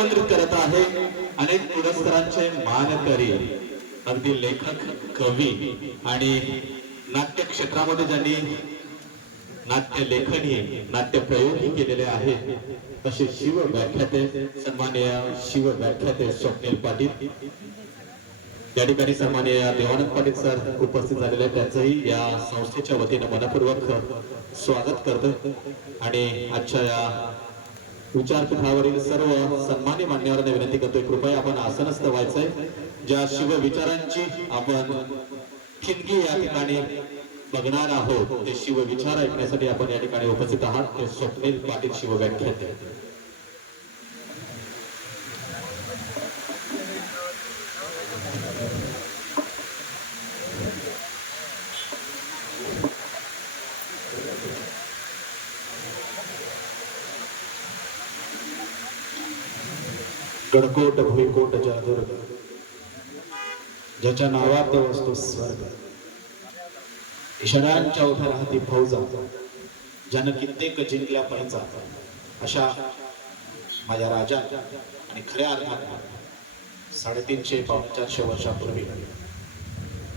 निमंत्रित करत आहे अनेक पुरस्कारांचे मानकरी अगदी लेखक कवी आणि नाट्य क्षेत्रामध्ये ज्यांनी नाट्य लेखनी नाट्य प्रयोगही केलेले आहेत असे शिव व्याख्याते सन्माननीय शिव व्याख्याते स्वप्नील पाटील या ठिकाणी सन्माननीय देवानंद पाटील सर उपस्थित झालेले आहेत त्यांचंही या संस्थेच्या वतीने मनपूर्वक स्वागत करतो आणि आजच्या या विचारपीठावरील सर्व सन्मान्य मान्यवरांना विनंती करतोय कृपया आपण आसनस्थ व्हायचंय ज्या शिव विचारांची आपण ठिणगी या ठिकाणी बघणार आहोत ते शिव विचार ऐकण्यासाठी आपण या ठिकाणी उपस्थित आहात ते स्वप्नील पाटील शिव व्याख्याते गडकोट भुईकोट जलदुर्ग ज्याच्या नावात वस्तू स्वर्ग ईश्वरांच्या उभ्या राहती फौजा ज्यानं कित्येक जिंकल्या पैजा अशा माझ्या राजा आणि खऱ्या अर्थात 350-400 वर्षापूर्वी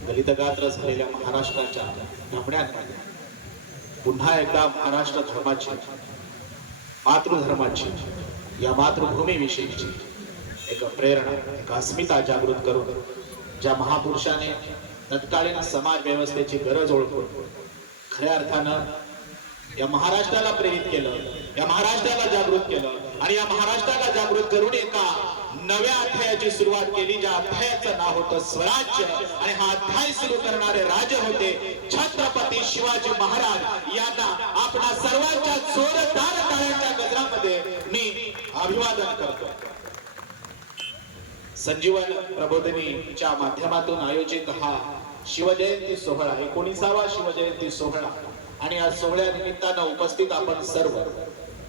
दलित गात्र झालेल्या महाराष्ट्राच्या धामण्यात पुन्हा एकदा महाराष्ट्र धर्माची मातृधर्माची या मातृभूमीविषयीची एक प्रेरणा एक अस्मिता जागृत करून ज्या महापुरुषाने तत्कालीन समाज व्यवस्थेची गरज ओळखून खऱ्या अर्थानं या महाराष्ट्राला प्रेरित केलं या महाराष्ट्राला जागृत केलं आणि या महाराष्ट्राला जागृत करून एका नव्या अध्यायाची सुरुवात केली ज्या अध्यायाचं नाव होतं स्वराज्य आणि हा अध्याय सुरू करणारे राजे होते छत्रपती शिवाजी महाराज यांना आपल्या सर्वांच्या जोरदार टाळ्यांच्या गजरामध्ये मी अभिवादन करतो संजीवन प्रबोधिनीच्या माध्यमातून आयोजित हा शिवजयंती सोहळा 19वा शिवजयंती सोहळा आणि या सोहळ्या निमित्तानं उपस्थित आपण सर्व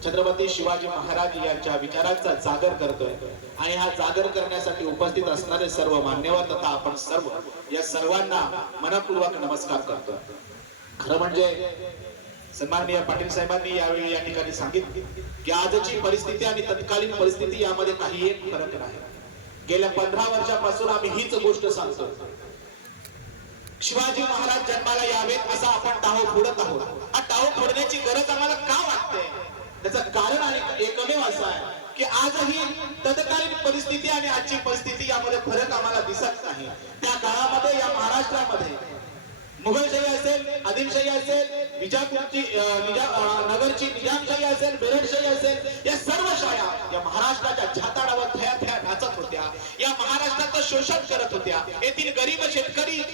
छत्रपती शिवाजी महाराज यांच्या विचारांचा जागर करतोय आणि हा जागर करण्यासाठी उपस्थित असणारे सर्व मान्यवर तथा आपण सर्व या सर्वांना मनपूर्वक नमस्कार करतोय खरं म्हणजे सन्माननीय पाटील साहेबांनी यावेळी या ठिकाणी सांगितले की आजची परिस्थिती आणि तत्कालीन परिस्थिती यामध्ये काही एक फरक नाही गेल्या 15 वर्षापासून आम्ही हीच गोष्ट सांगतो शिवाजी महाराज जन्माला यावेत असा आपण टाहो फोडत आहोत हा टाहो फोडण्याची गरज आम्हाला का वाटते त्याचं कारण आणि एकमेव असं आहे की आजही तत्कालीन परिस्थिती आणि आजची परिस्थिती यामध्ये फरक आम्हाला दिसत नाही त्या काळामध्ये या महाराष्ट्रामध्ये मुघलशाही असेल आदिलशाही असेल विजापूरची नगरची निजामशाही असेल बेरडशाही असेल या सर्व शाया या महाराष्ट्राच्या छाताडावर थया थया नाचत होत्या या महाराष्ट्राचं शोषण करत होत्या येथील गरीब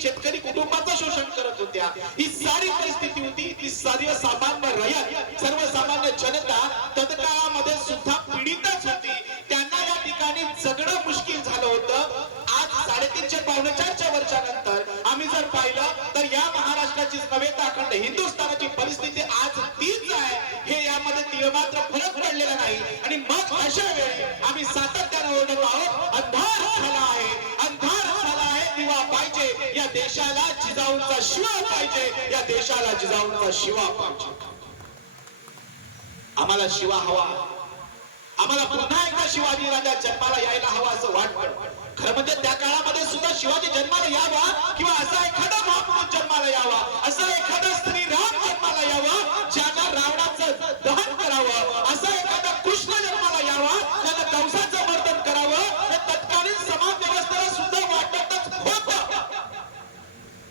शेतकरी कुटुंबाचं शोषण करत होत्या ही सारी परिस्थिती होती ती सर्वसामान्य रयत सर्वसामान्य जनता तत्काळामध्ये सुद्धा पीडितच होती त्यांना या ठिकाणी जगणं मुश्किल झालं होतं आज 350-400 वर्षानंतर आम्ही जर पाहिलं तर या महाराष्ट्राचीच नव्हे तर अखंड हिंदुस्थानाची परिस्थिती आज तीच आहे हे यामध्ये तीळमात्र फरक पडलेला नाही आणि मग अशा वेळी आम्ही सातत्याने ओरडत आहोत अंधार झाला आहे दिवा पाहिजे या देशाला जिजाऊंचा शिवा पाहिजे या देशाला जिजाऊंचा शिवा पाहिजे आम्हाला शिवा हवा आम्हाला पुन्हा एकदा शिवाजी राजा जन्माला यायला हवा असं वाटतं खरं म्हणजे त्या काळामध्ये सुद्धा शिवाजी जन्माला यावा किंवा असा एखादा महापुरुष जन्माला यावा असा एखादा स्त्री राम जन्माला यावा ज्यानं रावणाचं दहन करावं असा एखादा कृष्ण जन्माला यावा ज्यानं कंसाचं मर्दन करावं हे तत्कालीन समाज व्यवस्थेला सुद्धा वाटतच होतं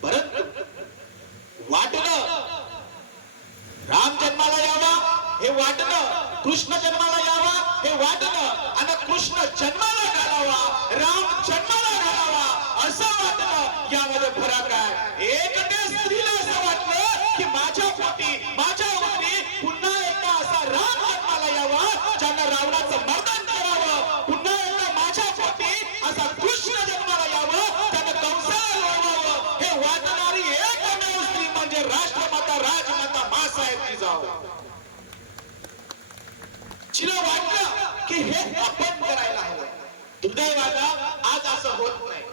परंतु वाटलं राम जन्माला यावा हे वाटलं कृष्ण जन्माला यावा हे वाटलं आणि कृष्ण जन्माला घालावा राम जन्माला घालावा असं वाटलं यामध्ये फरक आहे एक त्या स्त्रीला असं वाटलं की माझ्या पोटी माझ्या वरती पुन्हा एकदा असा राम जन्माला यावा ज्यानं रावणाचं मर्दन करावं पुन्हा एकदा माझ्या पोटी असा कृष्ण जन्माला यावं त्यानं कंसाला लढवावं हे वाटणारी एकमेव स्त्री म्हणजे राष्ट्रमाता राजमाता माँसाहेब जिजाऊ तिला वाटलं की हे आपण करायला हवं दुर्दैवानं आज असं होत नाही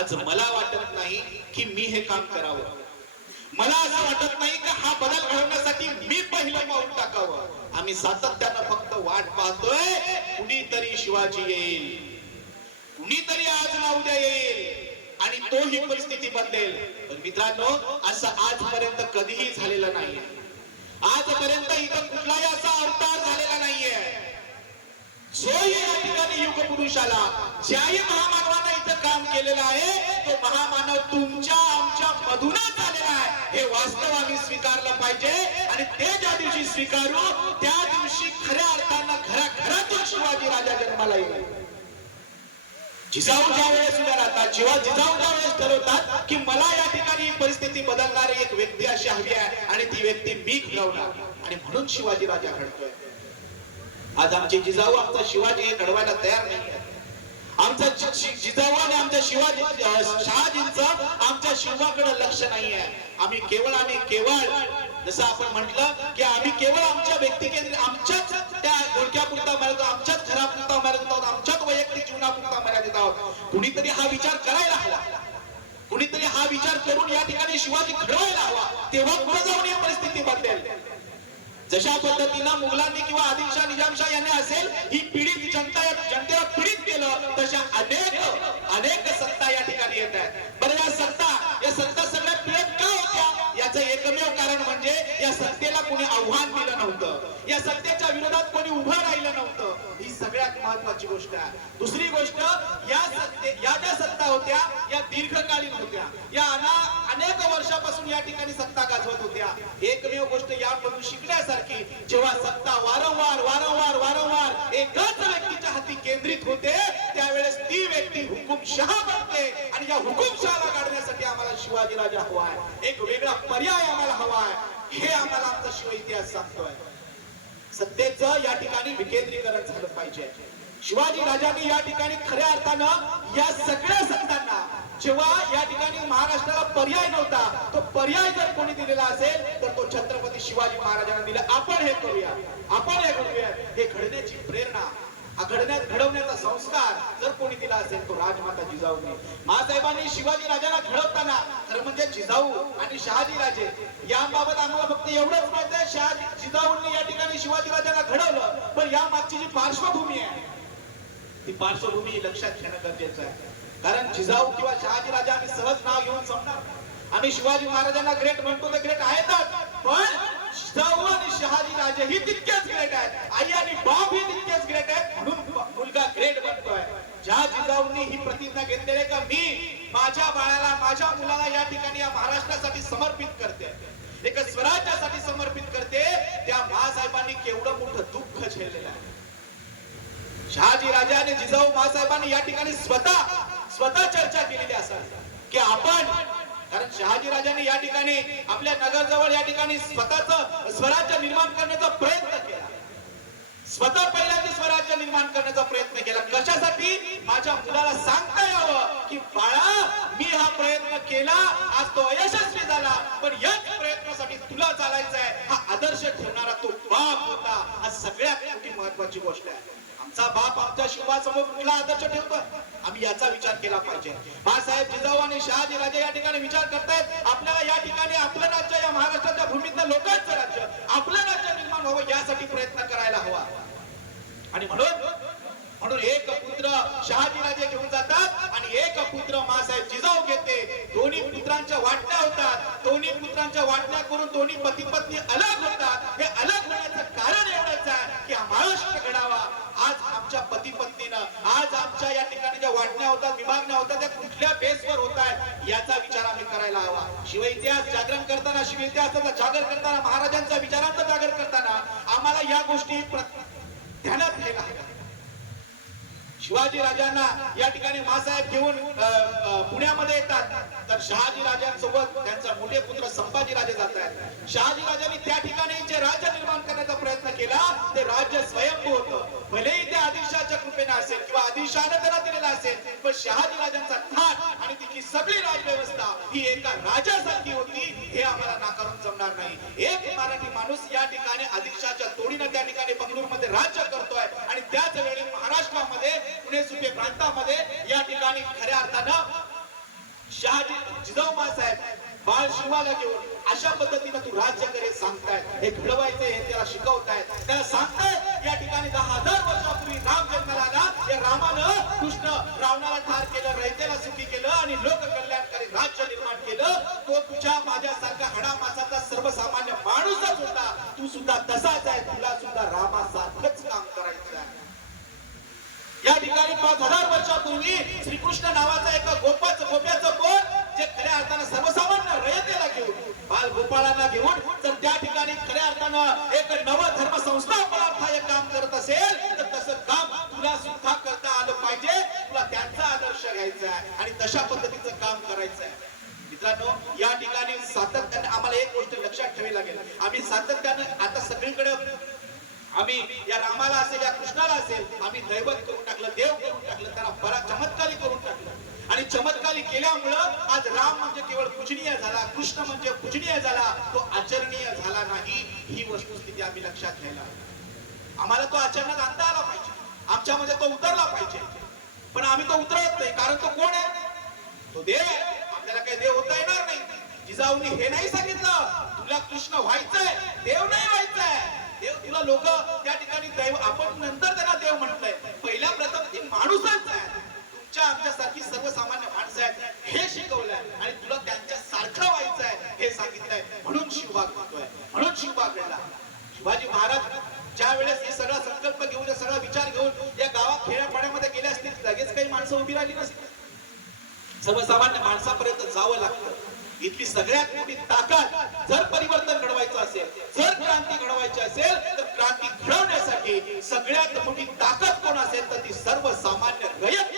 आज मला वाटत नाही की मी हे काम करावं मला असं वाटत नाही की हा बदल घडवण्यासाठी मी पहिलं पाऊल टाकावं आम्ही सातत्यानं फक्त वाट पाहतोय कुणीतरी शिवाजी येईल, कुणीतरी आज ना उद्या येईल आणि तो ही परिस्थिती बदलेल. पण मित्रांनो, असं आजपर्यंत कधीही झालेलं नाहीये. आजपर्यंत इथं कुठलाही असा अवतार झालेला नाहीये. जो या ठिकाणी युग पुरुषाला ज्याही महामानवानं इथं काम केलेलं आहे, तो महामानव तुमच्या आमच्या मधूनच आलेला आहे. हे वास्तव आम्ही स्वीकारलं पाहिजे आणि ते ज्या दिवशी स्वीकारू त्या दिवशी खऱ्या अर्थानं घराघरातून शिवाजी राजा जन्माला येईल. जिजाऊ ज्या वेळेस उद्या राहतात, जेव्हा जिजाऊ ज्या वेळेस ठरवतात की मला या ठिकाणी परिस्थिती बदलणारी एक व्यक्ती अशी हवी आहे आणि ती व्यक्ती मी घडवणार आणि म्हणून शिवाजी राजा घडतोय. आज आमचे जिजाऊ आमचा शिवाजी हे घडवायला तयार नाही. आमचा जिजाऊ आणि आमच्या शिवाजी शहाजींचं आमच्या शिवाकडे लक्ष नाहीये. आम्ही केवळ जसं आपण म्हटलं की आम्ही केवळ आमच्या व्यक्तिकेंद्रित आमच्याच त्या घोडक्यापुरता मर्यादित, आमच्याच घरापुरता मर्यादित आहोत, आमच्याच वैयक्तिक जीवनापुरता मर्यादित आहोत. कुणीतरी हा विचार करायला हवा. कुणीतरी हा विचार करून या ठिकाणी शिवाजी घडवायला हवा. तेव्हा पुढे जाऊन ही परिस्थिती बदलेल. जशा पद्धतीनं मुघलांनी किंवा आदिलशाह निजामशाह यांनी असेल ही पीडित जनतेला पीडित केलं, तशा अनेक सत्ता या ठिकाणी येत आहेत. बरं, या सत्ता सगळ्या पीडित का होत्या? याचं एकमेव कारण म्हणजे या सत्तेला कोणी आव्हान दिलं नव्हतं, या सत्तेच्या विरोधात कोणी उभं राहिलं नव्हतं. ही सगळ्यात महत्वाची गोष्ट आहे. दुसरी गोष्ट, या ज्या सत्ता होत्या या दीर्घकालीन होत्या, या अनेक वर्षापासून या ठिकाणी सत्ता गाजवत होत्या. एकमेव गोष्ट यामधून शिकण्यासारखी, जेव्हा सत्ता वारंवार एकाच व्यक्तीच्या हाती केंद्रित होते त्यावेळेस ती व्यक्ती हुकुमशहा बनते आणि या हुकुमशहाला काढण्यासाठी आम्हाला शिवाजी राजा हवा आहे. एक वेगळा पर्याय आम्हाला हवा आहे. हे आम्हाला आमचा शिव इतिहास सांगतोय. सत्तेचं या ठिकाणी विकेंद्रीकरण झालं पाहिजे. शिवाजी राजांनी या ठिकाणी खऱ्या अर्थानं या सगळ्या सत्तांना, जेव्हा या ठिकाणी महाराष्ट्राला पर्याय नव्हता, तो पर्याय जर कोणी दिलेला असेल तर तो छत्रपती शिवाजी महाराजांना दिला. आपण हे करूया, आपण हे घडूया. हे घडण्याची प्रेरणा, घडवण्याचा संस्कार जर कोणी दिला असेल तो राजमाता जिजाऊंनी. मासाहेबांनी शिवाजी राजाला घडवताना खरं म्हणजे जिजाऊ आणि शहाजी राजे याबाबत आम्हाला फक्त एवढंच माहिती आहे, जिजाऊंनी या ठिकाणी शिवाजी राजाला घडवलं. पण या मागची जी पार्श्वभूमी आहे ती पार्श्वभूमी लक्षात घेणं गरजेचं आहे. कारण जिजाऊ किंवा शहाजी राजा आम्ही सहज नाव घेऊन समजणार. आम्ही शिवाजी महाराजांना ग्रेट म्हणतो, ते ग्रेट आहेतच, पण जिजाऊ आणि शहाजी राजे ही तितकेच ग्रेट आहेत. आई आणि बाप ही तितकेच ग्रेट आहेत, म्हणून मुलगा ग्रेट बनतोय. ज्या जिजाऊंनी ही प्रतिज्ञा घेतलेली का मी माझ्या बाळाला, माझ्या मुलाला या ठिकाणी या महाराष्ट्रासाठी समर्पित करते, एक स्वराज्यासाठी समर्पित करते, त्या महासाहेबांनी केवढं मोठं दुःख झेललेलं आहे. शहाजी राजा आणि जिजाऊ महासाहेबांनी या ठिकाणी स्वतः चर्चा केलेली असावी की आपण, कारण शहाजी राजांनी या ठिकाणी आपल्या नगरजवळ या ठिकाणी स्वतःच स्वराज्य निर्माण करण्याचा प्रयत्न केला. स्वतः पहिल्यांदा स्वराज्य निर्माण करण्याचा प्रयत्न केला. कशासाठी? माझ्या मुलाला सांगता यावं की बाळा, मी हा प्रयत्न केला, आज तो अयशस्वी झाला, पण याच प्रयत्नासाठी तुला चालायचं आहे. हा आदर्श ठेवणारा तो बाप होता. हा सगळ्यात मोठी महत्वाची गोष्ट आहे. आमचा बाप आमच्या शिवासमोर कुठला आदर्श ठेवतोय, आम्ही याचा विचार केला पाहिजे. बाळासाहेब जिजाऊ आणि शहाजी राजे या ठिकाणी विचार करतायत आपल्याला या ठिकाणी आपलं राज्य, या महाराष्ट्राच्या भूमीतलं लोकांचं राज्य, आपलं राज्य निर्माण व्हावं यासाठी प्रयत्न करायला हवा. आणि म्हणून एक पुत्र शहाजी राजे घेऊन जातात आणि एक पुत्र मासाहेब जिजाऊ घेते. दोन्ही पुत्रांच्या वाटण्या होतात. दोन्ही पुत्रांच्या वाटण्या करून दोन्ही पती पत्नी अलग होतात. हे अलग होण्याचं कारण एवढंच आहे की हा महाराष्ट्र घडावा. आज आमच्या पती पत्नीनं, आज आमच्या या ठिकाणी ज्या वाटण्या होतात, विभागण्या होतात, त्या कुठल्या बेसवर होत आहेत याचा विचार आम्ही करायला हवा. शिव इतिहास जागरण करताना, शिव इतिहासाचा जागर करताना, महाराजांच्या विचारांचा जागर करताना आम्हाला या गोष्टी ध्यानात घ्यायला हव्या. शिवाजी राजांना या ठिकाणी मासाहेब घेऊन पुण्यामध्ये येतात, तर शहाजी राजांसोबत त्यांचा मोठे पुत्र संभाजी राजे जात आहेत. शहाजी राजांनी त्या ठिकाणी जे राज्य निर्माण करण्याचा प्रयत्न केला ते राज्य स्वयंभू होतं. भलेही ते आदिलशहाच्या कृपेने असेल किंवा आदिलशहाने त्याला दिलेला असेल, पण शहाजी राजांचा थाट आणि तिची सगळी राजव्यवस्था ही एका राजासारखी होती. हे आम्हाला नाकारून जमणार नाही. एक मराठी माणूस या ठिकाणी आदिलशहाच्या तोडीनं त्या ठिकाणी बंगळूरमध्ये राज्य करतोय आणि त्याच वेळी महाराष्ट्रामध्ये पुणे सुपे प्रांतामध्ये या ठिकाणी खऱ्या अर्थानं शहाजी जिजाऊ मासाहेब बाळ शिवाला घेऊन अशा पद्धतीने तू राज्य करे सांगतायत. हे घडवायचे, हे त्याला शिकवतायत, त्याला सांगतायत या ठिकाणी 10,000 वर्षापूर्वी राम जन्माला आला रामानं कृष्ण रावणाला ठार केलं, रयतेला सुखी केलं आणि लोककल्याणकारी राज्य निर्माण केलं. तो तुझ्या माझ्यासारखा हाडामासाचा सर्वसामान्य माणूसच होता. तू सुद्धा तसाच आहे. तुला सुद्धा रामासारखंच काम करायचं आहे. या ठिकाणी 5000 वर्षापूर्वी श्रीकृष्ण नावाचा एका गोप्याचं पोर जे खऱ्या अर्थानं सर्वसामान्य रयतेला घेऊन बाल गोपाळांना घेऊन जर त्या ठिकाणी खऱ्या अर्थानं एक नव धर्म संस्थापनार्थ एक काम करत असेल तर तसं काम तुला सुद्धा करता आलं पाहिजे. तुला त्यांचा आदर्श घ्यायचा आहे आणि तशा पद्धतीचं काम करायचं आहे. मित्रांनो, या ठिकाणी सातत्याने आम्हाला एक गोष्ट लक्षात ठेवावी लागेल. आम्ही सातत्यानं आता सगळीकडे आम्ही या रामाला असेल या कृष्णाला असेल आम्ही दैवत करून टाकलं, देव करून टाकलं, त्याला बरा चमत्कारी करून टाकलं आणि चमत्कारी केल्यामुळं आज राम म्हणजे केवळ पूजनीय झाला, कृष्ण म्हणजे पूजनीय झाला, तो आचरणीय झाला नाही. ही वस्तुस्थिती आम्ही लक्षात घ्यायला. आम्हाला तो आचरणात आणता आला पाहिजे, आमच्यामध्ये तो उतरला पाहिजे. पण आम्ही तो उतरत नाही, कारण तो कोण आहे? तो देव आहे. आपल्याला काही देव होता येणार नाही. जिजाऊनी हे नाही सांगितलं तुला कृष्ण व्हायचंय, देव नाही व्हायचंय. देव तुला लोक त्या ठिकाणी दैव, आपण नंतर त्यांना देव म्हटलंय, पहिल्या प्रथम ती माणूसच आहे. तुमच्या आमच्यासारखी सर्वसामान्य माणसं आहेत हे शिकवलंय आणि तुला त्यांच्या सारखं व्हायचं आहे हे सांगितलंय. म्हणून शिवबाग म्हणतोय, म्हणून शिवबाग घडला. शिवाजी महाराज ज्या वेळेस हे सगळा संकल्प घेऊन हे सगळा विचार घेऊन या गावात खेड्यापाड्यामध्ये गेले असतील लगेच काही माणसं उभी राहिली नसतील. सर्वसामान्य माणसापर्यंत जावं लागतं. इथली सगळ्यात मोठी ताकद जर परिवर्तन घडवायचं असेल, जर क्रांती घडवायची असेल तर क्रांती घडवण्यासाठी सगळ्यात मोठी ताकद कोण असेल तर ती सर्वसामान्य रयत,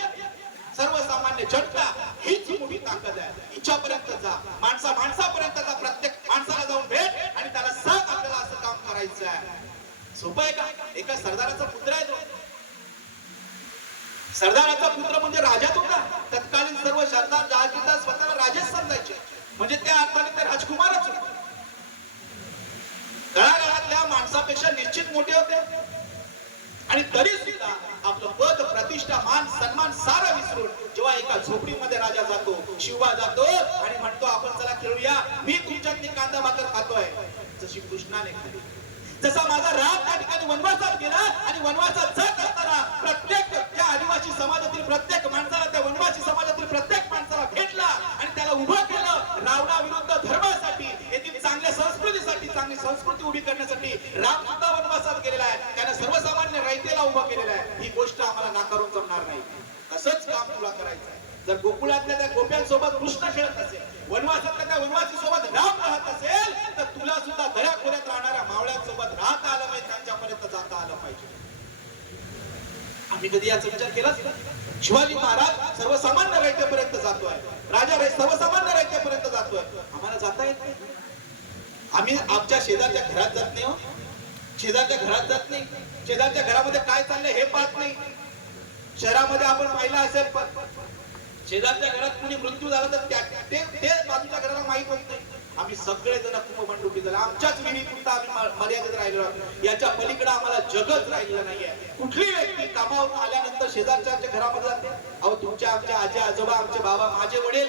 सर्वसामान्य जनता हीच मोठी ताकद आहे. हिच्यापर्यंत जा, माणसापर्यंत जा, प्रत्येक माणसाला जाऊन भेट आणि त्याला सांग आपल्याला असं काम करायचं आहे. सोपं आहे का? एका सरदाराचा पुत्र आहे तो. सरदाराचा पुत्र म्हणजे राजाच होता. तत्कालीन सर्व सरदार जहागीरदार स्वतःला राजेच समजायचे, म्हणजे त्या अर्थाने ते राजकुमारच होते. तळागाळातल्या माणसापेक्षा निश्चित मोठे होते आणि तरी सुद्धा आपलं पद, प्रतिष्ठा, मान, सन्मान सारं विसरून जेव्हा एका झोपडीमध्ये राजा जातो, शिवबा जातो आणि म्हणतो आपण चला खेळूया, मी तुमच्यातली कांदा भाकर खातोय, जशी कृष्णाने खाली. जसा माझा राम त्या ठिकाणी वनवासात गेला आणि वनवासात जात असताना प्रत्येक त्या आदिवासी समाजातील प्रत्येक माणसाला, त्या वनवासी समाजातील प्रत्येक माणसाला भेटला आणि त्याला उभं केलं रावणाविरुद्ध धर्मासाठी, येथील चांगल्या संस्कृतीसाठी, चांगली संस्कृती उभी करण्यासाठी राम सुद्धा वनवासात गेलेला आहे. त्याने सर्वसामान्य रयतेला उभं केलेलं आहे. ही गोष्ट आम्हाला नाकारून जमणार नाही. असंच काम तुला करायचं आहे. जर गोकुळातल्या त्या गोप्यांसोबत कृष्ण खेळत असेल, वनवासातल्या त्या वनवासी सोबत राम राहत असेल तर तुला सुद्धा दऱ्याखोऱ्यात राहणाऱ्या मावळ्यांसोबत राहता आलं पाहिजे, त्यांच्यापर्यंत जाता आलं पाहिजे. आम्ही कधी याचा विचार केलाच का? शिवाजी महाराज सर्वसामान्य रयतेपर्यंत जातोय, राजा सर्वसामान्य रयतेपर्यंत जातोय, आम्हाला जाता येत नाही. आम्ही आमच्या शेजारच्या घरात जात नाही, शेजारच्या घरात जात नाही, शेजारच्या घरामध्ये काय चाललंय हे पाहत नाही. शहरामध्ये आपण पाहिलं असेल, शेजारच्या घरात कुणी मृत्यू झाला तर ते बाजूच्या घराला माहित होत नाही. आम्ही सगळेजण कुंभमंडूपी झालो, आमच्याच विहिरीपुरता आम्ही मर्यादित राहिलो. याच्या पलीकडे आम्हाला जगच राहिलेलं नाहीये. कुठली व्यक्ती कामावरून आल्यानंतर शेजारच्या घरामध्ये जाते? अहो, तुमच्या आमच्या आजी आजोबा, आमचे बाबा, माझे वडील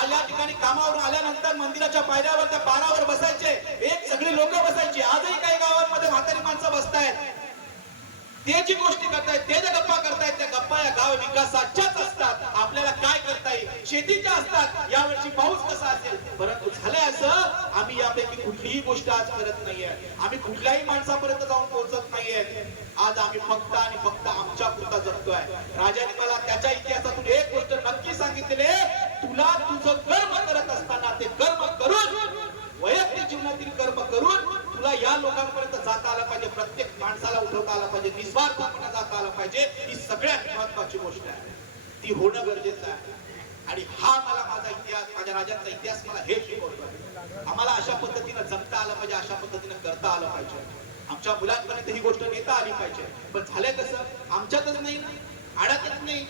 आल्या ठिकाणी कामावरून आल्यानंतर मंदिराच्या पायऱ्यावर त्या पारावर बसायचे, एक सगळी लोक बसायची. आजही काही गावांमध्ये म्हातारी माणसं बसतायत, ते जी गोष्टी करतायत, ते ज्या गप्पा करतायत, त्या गप्पा या गाव विकासाच्याच असतात. आपल्याला काय करता येईल शेतीच्या असतात. यावर्षी पाऊस कसा असेल, परंतु झालंय असं आम्ही यापैकी कुठलीही गोष्ट आज करत नाहीये. आम्ही कुठल्याही माणसापर्यंत जाऊन पोहोचत नाहीये. आज आम्ही फक्त आणि फक्त आमच्या पुरता जगतोय. राजाने मला त्याच्या इतिहासातून एक गोष्ट नक्की सांगितलेली, तुला तुझं कर्म करत असताना ते कर्म करून, वैयक्तिक जीवनातील कर्म करून तुला या लोकांपर्यंत जाता आलं पाहिजे, प्रत्येक माणसाला उठवता आलं पाहिजे, निस्वार्थपणे जाता आलं पाहिजे. ही सगळ्यात महत्वाची गोष्ट आहे, ती होणं गरजेचं आहे. आणि हा मला माझा इतिहास, माझ्या राजांचा इतिहास मला हे शिकवतो. आम्हाला अशा पद्धतीनं जगता आलं पाहिजे, अशा पद्धतीनं करता आलं पाहिजे. आमच्या मुलांपर्यंत ही गोष्ट नेता आली पाहिजे. पण झालंय कसं? आमच्यातच नाही, आडातच नाही,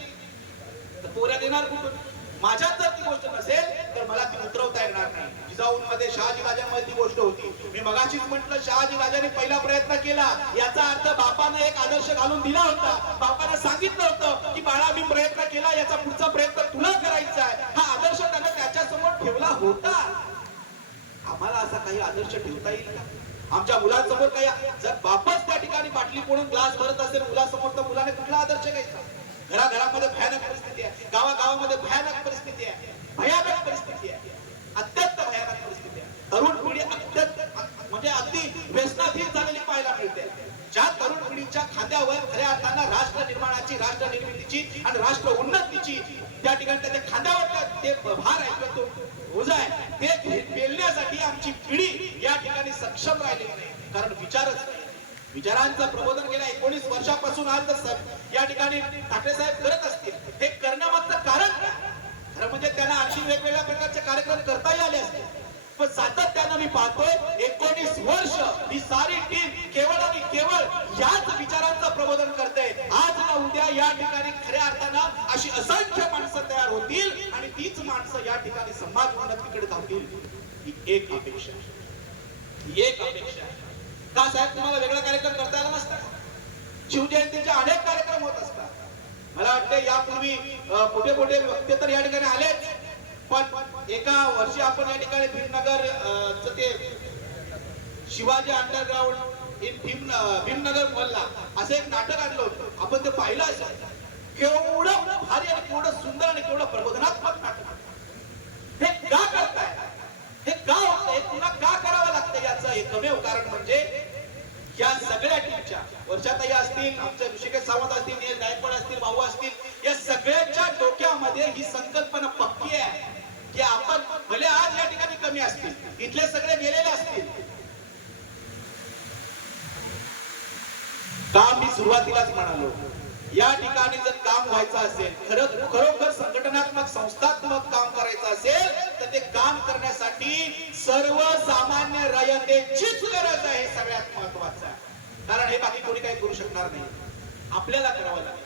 तर पोऱ्या देणार कुठून? माझ्यात जर ती गोष्ट नसेल तर मला ती उतरवता येणार नाही. जिजाऊंमध्ये, शहाजी राजांमध्ये ती गोष्ट होती. मी मगाशीच म्हटलं, शहाजी राजाने पहिला प्रयत्न केला, याचा अर्थ बापानं एक आदर्श घालून दिला होता. बापानं सांगितलं होतं की बाळा, मी प्रयत्न केला, याचा पुढचा प्रयत्न तुला करायचा आहे. हा आदर्श त्यानं त्याच्या समोर ठेवला होता. आम्हाला असा काही आदर्श ठेवता येईल का? आमच्या मुलांसमोर काही, जर बापच त्या ठिकाणी बाटली फोडून ग्लास भरत असेल मुलासमोर, तर मुलाने कुठला आदर्श घ्यायचा? घराघरामध्ये भयानक परिस्थिती आहे, गावागावामध्ये भयानक परिस्थिती आहे, भयानक परिस्थिती आहे, अत्यंत भयानक परिस्थिती आहे. तरुण पिढी अत्यंत म्हणजे अगदी व्यसनाधीन झालेली पाहायला मिळते. ज्या तरुण पिढीच्या खांद्यावर खऱ्या अर्थानं राष्ट्र निर्माणाची, राष्ट्र निर्मितीची आणि राष्ट्र उन्नतीची त्या ठिकाणी त्याच्या खांद्यावर ते भार आहे, तो ओझा आहे, ते पेलण्यासाठी आमची पिढी या ठिकाणी सक्षम राहिलेली नाही. कारण विचारच नाही. विचारांचं प्रबोधन गेल्या 19 वर्षापासून आज तर या ठिकाणी ठाकरे साहेब करत असतील. हे करण्यामागचं कारण काय? खरं म्हणजे त्यांना आणखी वेगवेगळ्या प्रकारचे कार्यक्रम करताही आले असतील, पण सातत्यानं मी पाहतोय 19 वर्ष ही सारी टीम केवळ आणि केवळ याच विचारांचं प्रबोधन करते. आज ना उद्या या ठिकाणी खऱ्या अर्थानं अशी असंख्य माणसं तयार होतील आणि तीच माणसं या ठिकाणी समाज उन्नतीकडे धावतील. ही एक अपेक्षा, एक अपेक्षा. का साहेब तुम्हाला वेगळा कार्यक्रम करता आला नसता? शिवजयंतीचे अनेक कार्यक्रम होत असतात. मला वाटते यापूर्वी मोठे मोठे वक्ते तर या ठिकाणी आलेच, पण एका वर्षी आपण या ठिकाणी भीमनगर ते शिवाजी अंडरग्राउंड इन भीमनगर मल्ला असं एक नाटक आणलं होतं. आपण ते पाहिलं असेल. केवढं भारी आणि केवढं सुंदर आणि केवढं प्रबोधनात्मक नाटक. हे का करताय? हे का होतंय? पुन्हा का करावं लागतं? याचं एकमेव कारण म्हणजे या सगळ्या टीमच्या वर्षाताई असतील, आमच्या ऋषिकेश सावंत असतील, निलेश गायकवाड असतील, भाऊ असतील, या सगळ्यांच्या डोक्यामध्ये ही संकल्पना पक्की आहे की आपण भले आज या ठिकाणी कमी असतील, इथले सगळे गेलेले असतील, काम मी सुरुवातीलाच म्हणालो, या ठिकाणी जर काम व्हायचं असेल, खरोखर संघटनात्मक संस्थात्मक काम करायचं असेल, तर ते काम करण्यासाठी सर्वसामान्य रयतेचीच गरज आहे. हे सगळ्यात महत्वाचं आहे. कारण हे बाकी कोणी काही करू शकणार नाही, आपल्याला करावं लागेल.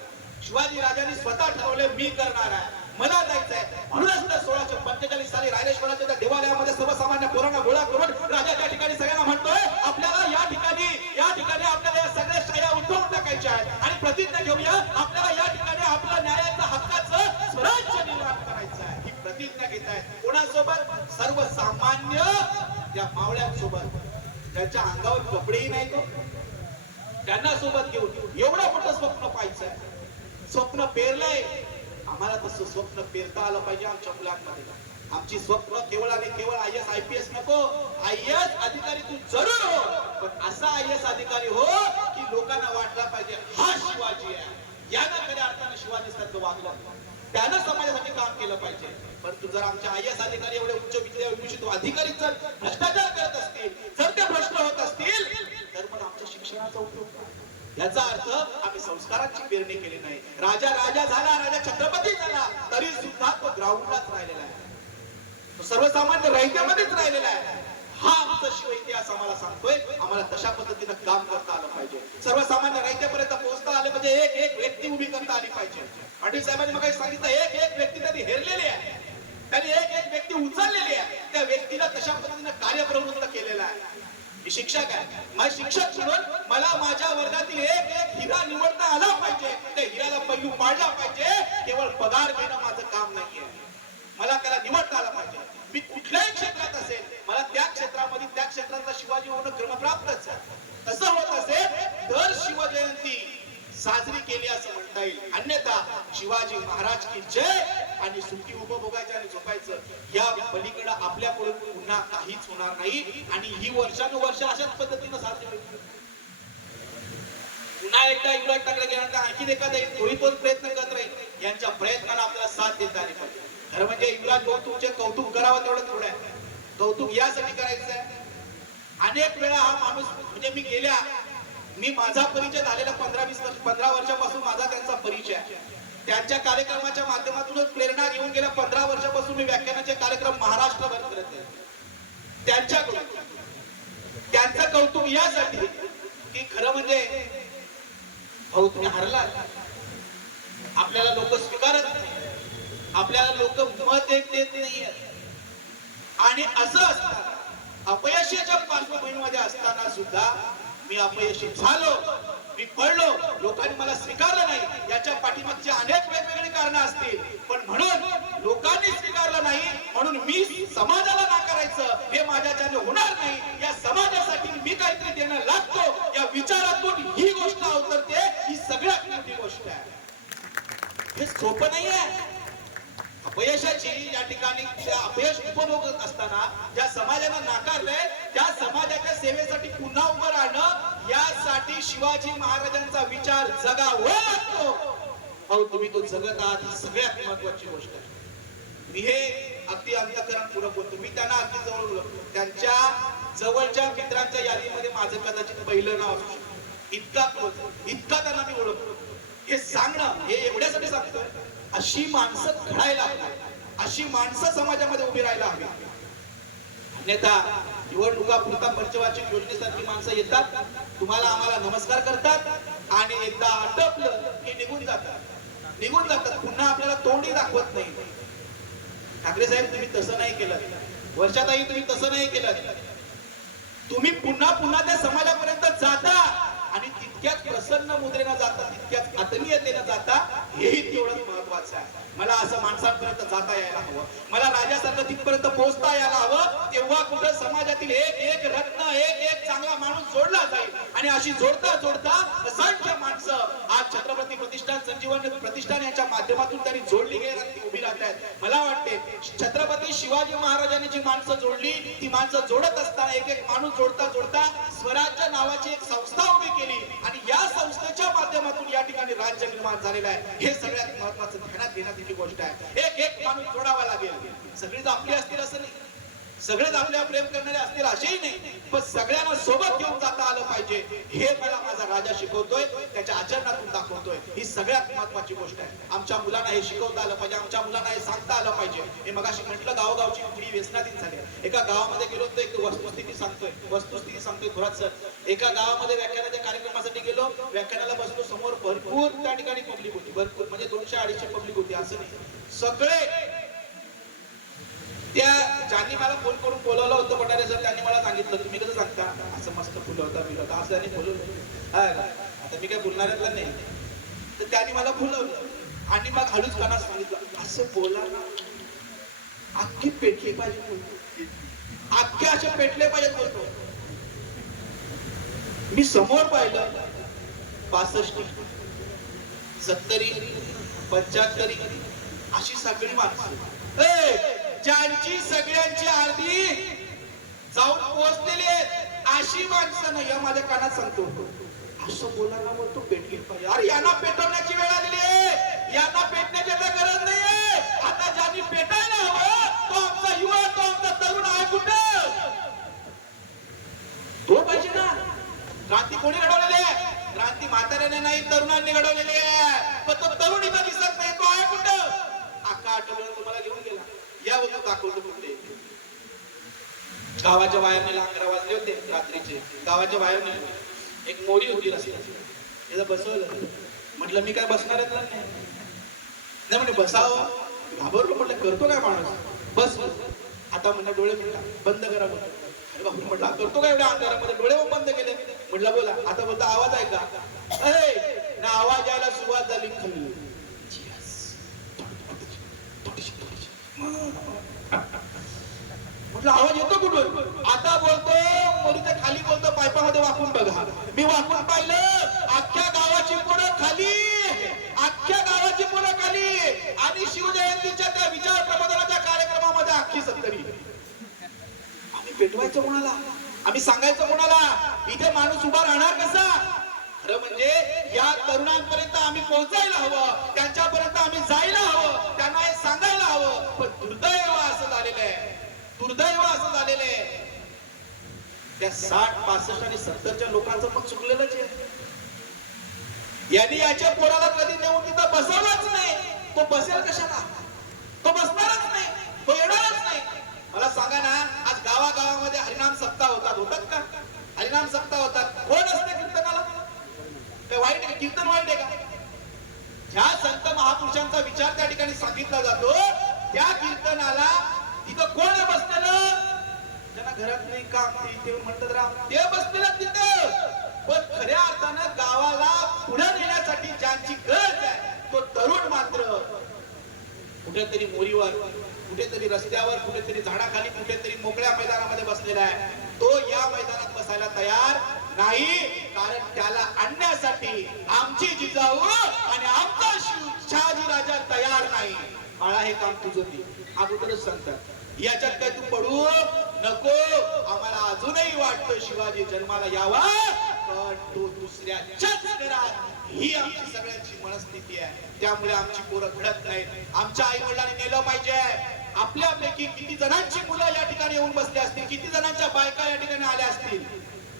शिवाजी राजांनी स्वतः ठरवले मी करणार आहे, मला जायचंय. म्हणूनच तर 1645 साली रायरेश्वराच्या त्या देवालयामध्ये सर्वसामान्य पोरांना गोळा करून राजा त्या ठिकाणी सगळ्यांना म्हणतोय आपल्याला या ठिकाणी आपल्याला या सगळ्या शाया उठवून टाकायच्या आहेत आणि प्रतिज्ञा घेऊया, आपल्याला या ठिकाणी आपल्या न्यायाचं हक्काचं स्वराज्य निर्माण करायचं आहे. ही प्रतिज्ञा घेत आहे. कोणासोबत? सर्वसामान्य त्या मावळ्यांसोबत, त्यांच्या अंगावर कपडेही नाही तो, त्यांना सोबत घेऊन एवढं मोठं स्वप्न पाहायचंय. स्वप्न पेरलंय. आम्हाला तसं स्वप्न पेरता आलं पाहिजे आमच्या मुलांमध्ये. आमची स्वप्न केवळ आणि केवळ IAS IPS नको, IAS अधिकारी तू जरूर हो, पण असा IAS अधिकारी हो की लोकांना वाटला पाहिजे हा शिवाजी आहे, यानं खऱ्या अर्थानं शिवाजी सारखं वागलं, त्यानं समाजासाठी काम केलं पाहिजे. परंतु जर आमचे IAS अधिकारी एवढे उच्च विभूषित अधिकारी जर भ्रष्टाचार करत असतील, जर ते भ्रष्ट होत असतील, तर मग आमच्या शिक्षणाचा उपयोग काय? याचा अर्थ आम्ही संस्काराची पेरणी केली नाही. राजा झाला, राजा छत्रपती झाला, तरी सुद्धा तो ग्राउंडलाच राहिलेला आहे, सर्वसामान्य रयतेमध्येच राहिलेला आहे. हा आमचा शिव इतिहास आम्हाला सांगतोय. आम्हाला तशा पद्धतीनं काम करता आलं पाहिजे. सर्वसामान्य रयतेपर्यंत पोहोचता आले म्हणजे एक व्यक्ती उभी करता आली पाहिजे. पाटील साहेबांनी मग सांगितलं एक व्यक्ती त्यांनी हेरलेली आहे, त्यांनी एक व्यक्ती उचललेली आहे, त्या व्यक्तीला तशा पद्धतीनं कार्यप्रवृत्त केलेला आहे. मी शिक्षक आहे, माझे शिक्षक म्हणून मला माझ्या वर्गातील एक हिरा निवडता आला पाहिजे, त्या हिऱ्याला पैलू पाडला पाहिजे. केवळ पगार घेणं माझं काम नाहीये, मला त्याला निवडता आला पाहिजे. मी कुठल्याही क्षेत्रात असेल, मला त्या क्षेत्रामध्ये त्या क्षेत्रातला शिवाजी होणं क्रमप्राप्तच आहे. तसं होत असेल तर शिवजयंती साजरी केली असं म्हणता येईल. अन्यथा शिवाजी महाराज की जय आणि सुखी उपभोगायचं आणि झोपायचं या पलीकडे आपल्याकडून पुन्हा काहीच होणार नाही. आणि ही वर्षानुवर्ष अशाच पद्धतीनं साजरी होईल. पुन्हा एकदा युवराज ठाकरे गेल्यानंतर आणखी एखादा थोडी प्रयत्न करत राहील. यांच्या प्रयत्नाला आपल्याला साथ देता आली पाहिजे. खरं म्हणजे युवराज भाऊ तुमचे कौतुक करावं तेवढं थोडं आहे. कौतुक यासाठी करायचं आहे, अनेक वेळा हा माणूस म्हणजे मी माझा परिचय झालेला 15 वर्षापासून माझा त्यांचा परिचय आहे. त्यांच्या कार्यक्रमाच्या माध्यमातूनच प्रेरणा घेऊन गेल्या 15 वर्षापासून मी व्याख्यानाचे कार्यक्रम महाराष्ट्रभर करत आहे. त्यांच्याकडून त्यांचं कौतुक यासाठी की खरं म्हणजे भाऊ तुम्ही हरला, आपल्याला लोक स्वीकारत नाही, आपल्याला लोक मत देत नाहीये. आणि असं असताना अपयशाच्या पार्श्वभूमीमध्ये असताना सुद्धा मी अपयशी झालो, मी पडलो, लोकांनी मला स्वीकारलं नाही. याच्या पाठीमागची अनेक वेगवेगळी कारणं असतील, पण म्हणून लोकांनी स्वीकारलं नाही म्हणून मी समाजाला नाकारायचं हे माझ्याच्याने होणार नाही. या समाजासाठी मी काहीतरी देणं लागतो, या विचारातून ही गोष्ट अवतरते. ही सगळ्यात मोठी गोष्ट आहे. हे सोपं नाहीये. अपयशाची या ठिकाणी अपयश उपभोगत असताना ज्या समाजानं नाकारलंय त्या समाजाच्या सेवेसाठी पुन्हा उभं राहणं, यासाठी शिवाजी महाराजांचा विचार जगावा लागतो. अहो तुम्ही तो जगत आहात, ही सगळ्यात महत्वाची गोष्ट आहे. मी हे अगदी अंतःकरण पूर्ण बोलतो. मी त्यांना अगदी जवळ ओळखतो. त्यांच्या जवळच्या मित्रांच्या यादीमध्ये माझं कदाचित पहिलं नाव असू शकतं. इतका त्यांना मी ओळखतो. हे सांगणं हे एवढ्यासाठी सांगतोय, अशी माणसं घडायला हवी, अशी माणसं समाजामध्ये उभी राहायला हवी. अन्यथा निवडणुका पुरता पंचवार्षिक योजनेसारखी माणसं येतात, तुम्हाला आम्हाला नमस्कार करतात आणि एकदा आटपलं की निघून जातात. पुन्हा आपल्याला तोंडही दाखवत नाही. ठाकरे साहेब तुम्ही तसं नाही केलं, वर्षाताई तुम्ही तसं नाही केलं. तुम्ही पुन्हा त्या समाजापर्यंत जाता आणि तितक्याच प्रसन्न मुद्रेनं जाता, तितक्याच आत्मीयतेनं जाता, हेही तेवढंच महत्वाचं आहे. मला असं माणसांपर्यंत जाता यायला हवं, मला राजासारखं तिथपर्यंत पोहोचता यायला हवं. तेव्हा कुठं समाजातील एक रत्न, एक चांगला माणूस जोडला जाईल. आणि अशी जोडता असंख्य माणसं आज छत्रपती प्रतिष्ठान, संजीवन प्रतिष्ठान यांच्या माध्यमातून त्यांनी जोडली गेली आणि ती उभी राहत आहेत. मला वाटते छत्रपती शिवाजी महाराजांनी जी माणसं जोडली, ती माणसं जोडत असताना एक माणूस जोडता स्वराज्य नावाची एक संस्था उभी केली आणि या संस्थेच्या माध्यमातून या ठिकाणी राज्य निर्माण झालेलं आहे. हे सगळ्यात महत्वाचं ध्यानात घेण्याची गोष्ट आहे. एक माणूस जोडावा लागेल. सगळीच आपली असतील असं नाही, सगळेच आपल्याला प्रेम करणारे असतील असेही नाही, पण सगळ्यांना सोबत घेऊन जाता आलं पाहिजे. हे मला माझा राजा शिकवतोय, त्याच्या आचरणातून दाखवतोय. ही सगळ्यात महत्वाची गोष्ट आहे. आमच्या मुलांना हे शिकवता आलं पाहिजे, आमच्या मुलांना हे सांगता आलं पाहिजे. हे मगाशी म्हटलं गावोगावची पिढी व्यसनाधीन झाली. एका गावामध्ये गेलो तर एक वस्तुस्थिती सांगतोय थोरात सर. एका गावामध्ये व्याख्यानाच्या कार्यक्रमासाठी गेलो, व्याख्यानाला बसलो, समोर भरपूर त्या ठिकाणी पब्लिक होती, भरपूर म्हणजे 200-250 पब्लिक होती. असं नाही, सगळे त्या ज्यांनी मला फोन करून बोलावलं होतं भंडारे सर, त्यांनी मला सांगितलं तुम्ही कसं सांगता, असं मस्त फुलं होता असं त्यांनी बोलवलं. आता मी काय बोलणाऱ्यातला नाही, तर त्यांनी मला बोलवलं आणि मग हळूच कानात सांगितलं, असं बोला ना, अख्खी पेटली पाहिजे, अख्खे असे पेटले पाहिजेत बोलतो. मी समोर पाहिलं 65, 70, 75 अशी सगळी माणसं, ज्यांची सगळ्यांची आरती जाऊन पोहोचलेली आहेत, अशी माणसं नाही. या माझ्या कानात सांगतो, असं बोलायला बोलतो पेटली पाहिजे. अरे यांना पेटवण्याची वेळ आलेली आहे, यांना पेटण्याची आता गरज नाहीये. आता ज्यांनी पेटायला हवं तो आमचा युवा, तो आमचा तरुण आहे. कुठं तो पाहिजे ना. क्रांती कोणी घडवलेली आहे? क्रांती म्हाताऱ्याने नाही, तरुणांनी घडवलेली आहे. पण तो तरुण इथं दिसत नाही, तो आहे कुठं? अख्खा आठवड्याला तुम्हाला घेऊन गेला, या वस्तू दाखवतो कुठे. गावाच्या बाहेरने लाकडा वाजले होते रात्रीचे. गावाच्या बाहेरने एक मोरी होती रस्त्यात, बसवलं. म्हटलं मी काय बसणारच नाही म्हणजे बसावं. घाबरलो, म्हटलं करतो काय माणूस, बस. आता म्हणलं डोळे बंद करा. म्हटलं करतो काय एवढ्या अंधारामध्ये, डोळे बंद केले. म्हटलं बोला. आता बोलता आवाज आहे का? ना आवाज यायला सुरुवात झाली. म्हटलं आवाज येतो कुठून? आता बोलतो मोरीच्या खाली, बोलतो पायपामध्ये वाकून बघा. मी वाकून पाहिलं, अख्ख्या गावाची पोरं खाली, अख्ख्या गावाची पोरं खाली. आणि शिवजयंतीच्या त्या विचार प्रबोधनाच्या कार्यक्रमामध्ये अख्खी 70. आम्ही पेटवायचं कोणाला? आम्ही सांगायचं कोणाला? इथे माणूस उभा राहणार कसा? खरं म्हणजे या तरुणांपर्यंत आम्ही पोहोचायला हवं, त्यांच्यापर्यंत आम्ही जायला हवं, त्यांना हे सांगायला हवं. पण दुर्दैव असं झालेलं आहे, दुर्दैव असं झालेलं आहे, त्या 60, 65 आणि 70च्या लोकांचं पण चुकलेलंच आहे. यांनी याच्या पोराला कधी नेऊन तिथं बसवलंच नाही. तो बसेल कशाला? तो बसणारच नाही, तो येणारच नाही. मला सांगा ना, आज गावागावामध्ये हरिनाम सप्ताह होतात का? हरिनाम सप्ताह होतात. कोण असते कीर्तनाला? काय वाईट आहे? कीर्तन वाईट आहे का? ज्या संत महापुरुषांचा विचार त्या ठिकाणी सांगितला जातो, त्या कीर्तनाला तिथं कोण आहे बसलेलं? ज्यांना घरात नाही काम, ते म्हणतात राम, ते बसलेलं तिथं. पण खऱ्या अर्थानं गावाला पुढे नेण्यासाठी ज्यांची गरज आहे, तो तरुण मात्र कुठेतरी मोरीवर, कुठेतरी रस्त्यावर, कुठेतरी झाडाखाली, कुठेतरी मोकळ्या मैदानामध्ये बसलेला आहे. तो या मैदानात बसायला तयार नाही, कारण त्याला आणण्यासाठी आमची जिजाऊ आणि आमचा शहाजी राजा तयार नाही. बाळा हे काम तुझं नाही, अगोदरच सांगतात. याच्यात काय तू पडू नको. आम्हाला अजूनही वाटतं शिवाजी जन्माला यावा, पण तो दुसऱ्याच्याच घरात, ही आमची सगळ्यांची मनस्थिती आहे. त्यामुळे आमची पोरं घडत नाहीत. आमच्या आई वडिलांनी नेलं पाहिजे. आपल्यापैकी किती जणांची मुलं या ठिकाणी येऊन बसले असतील, किती जणांच्या बायका या ठिकाणी आल्या असतील.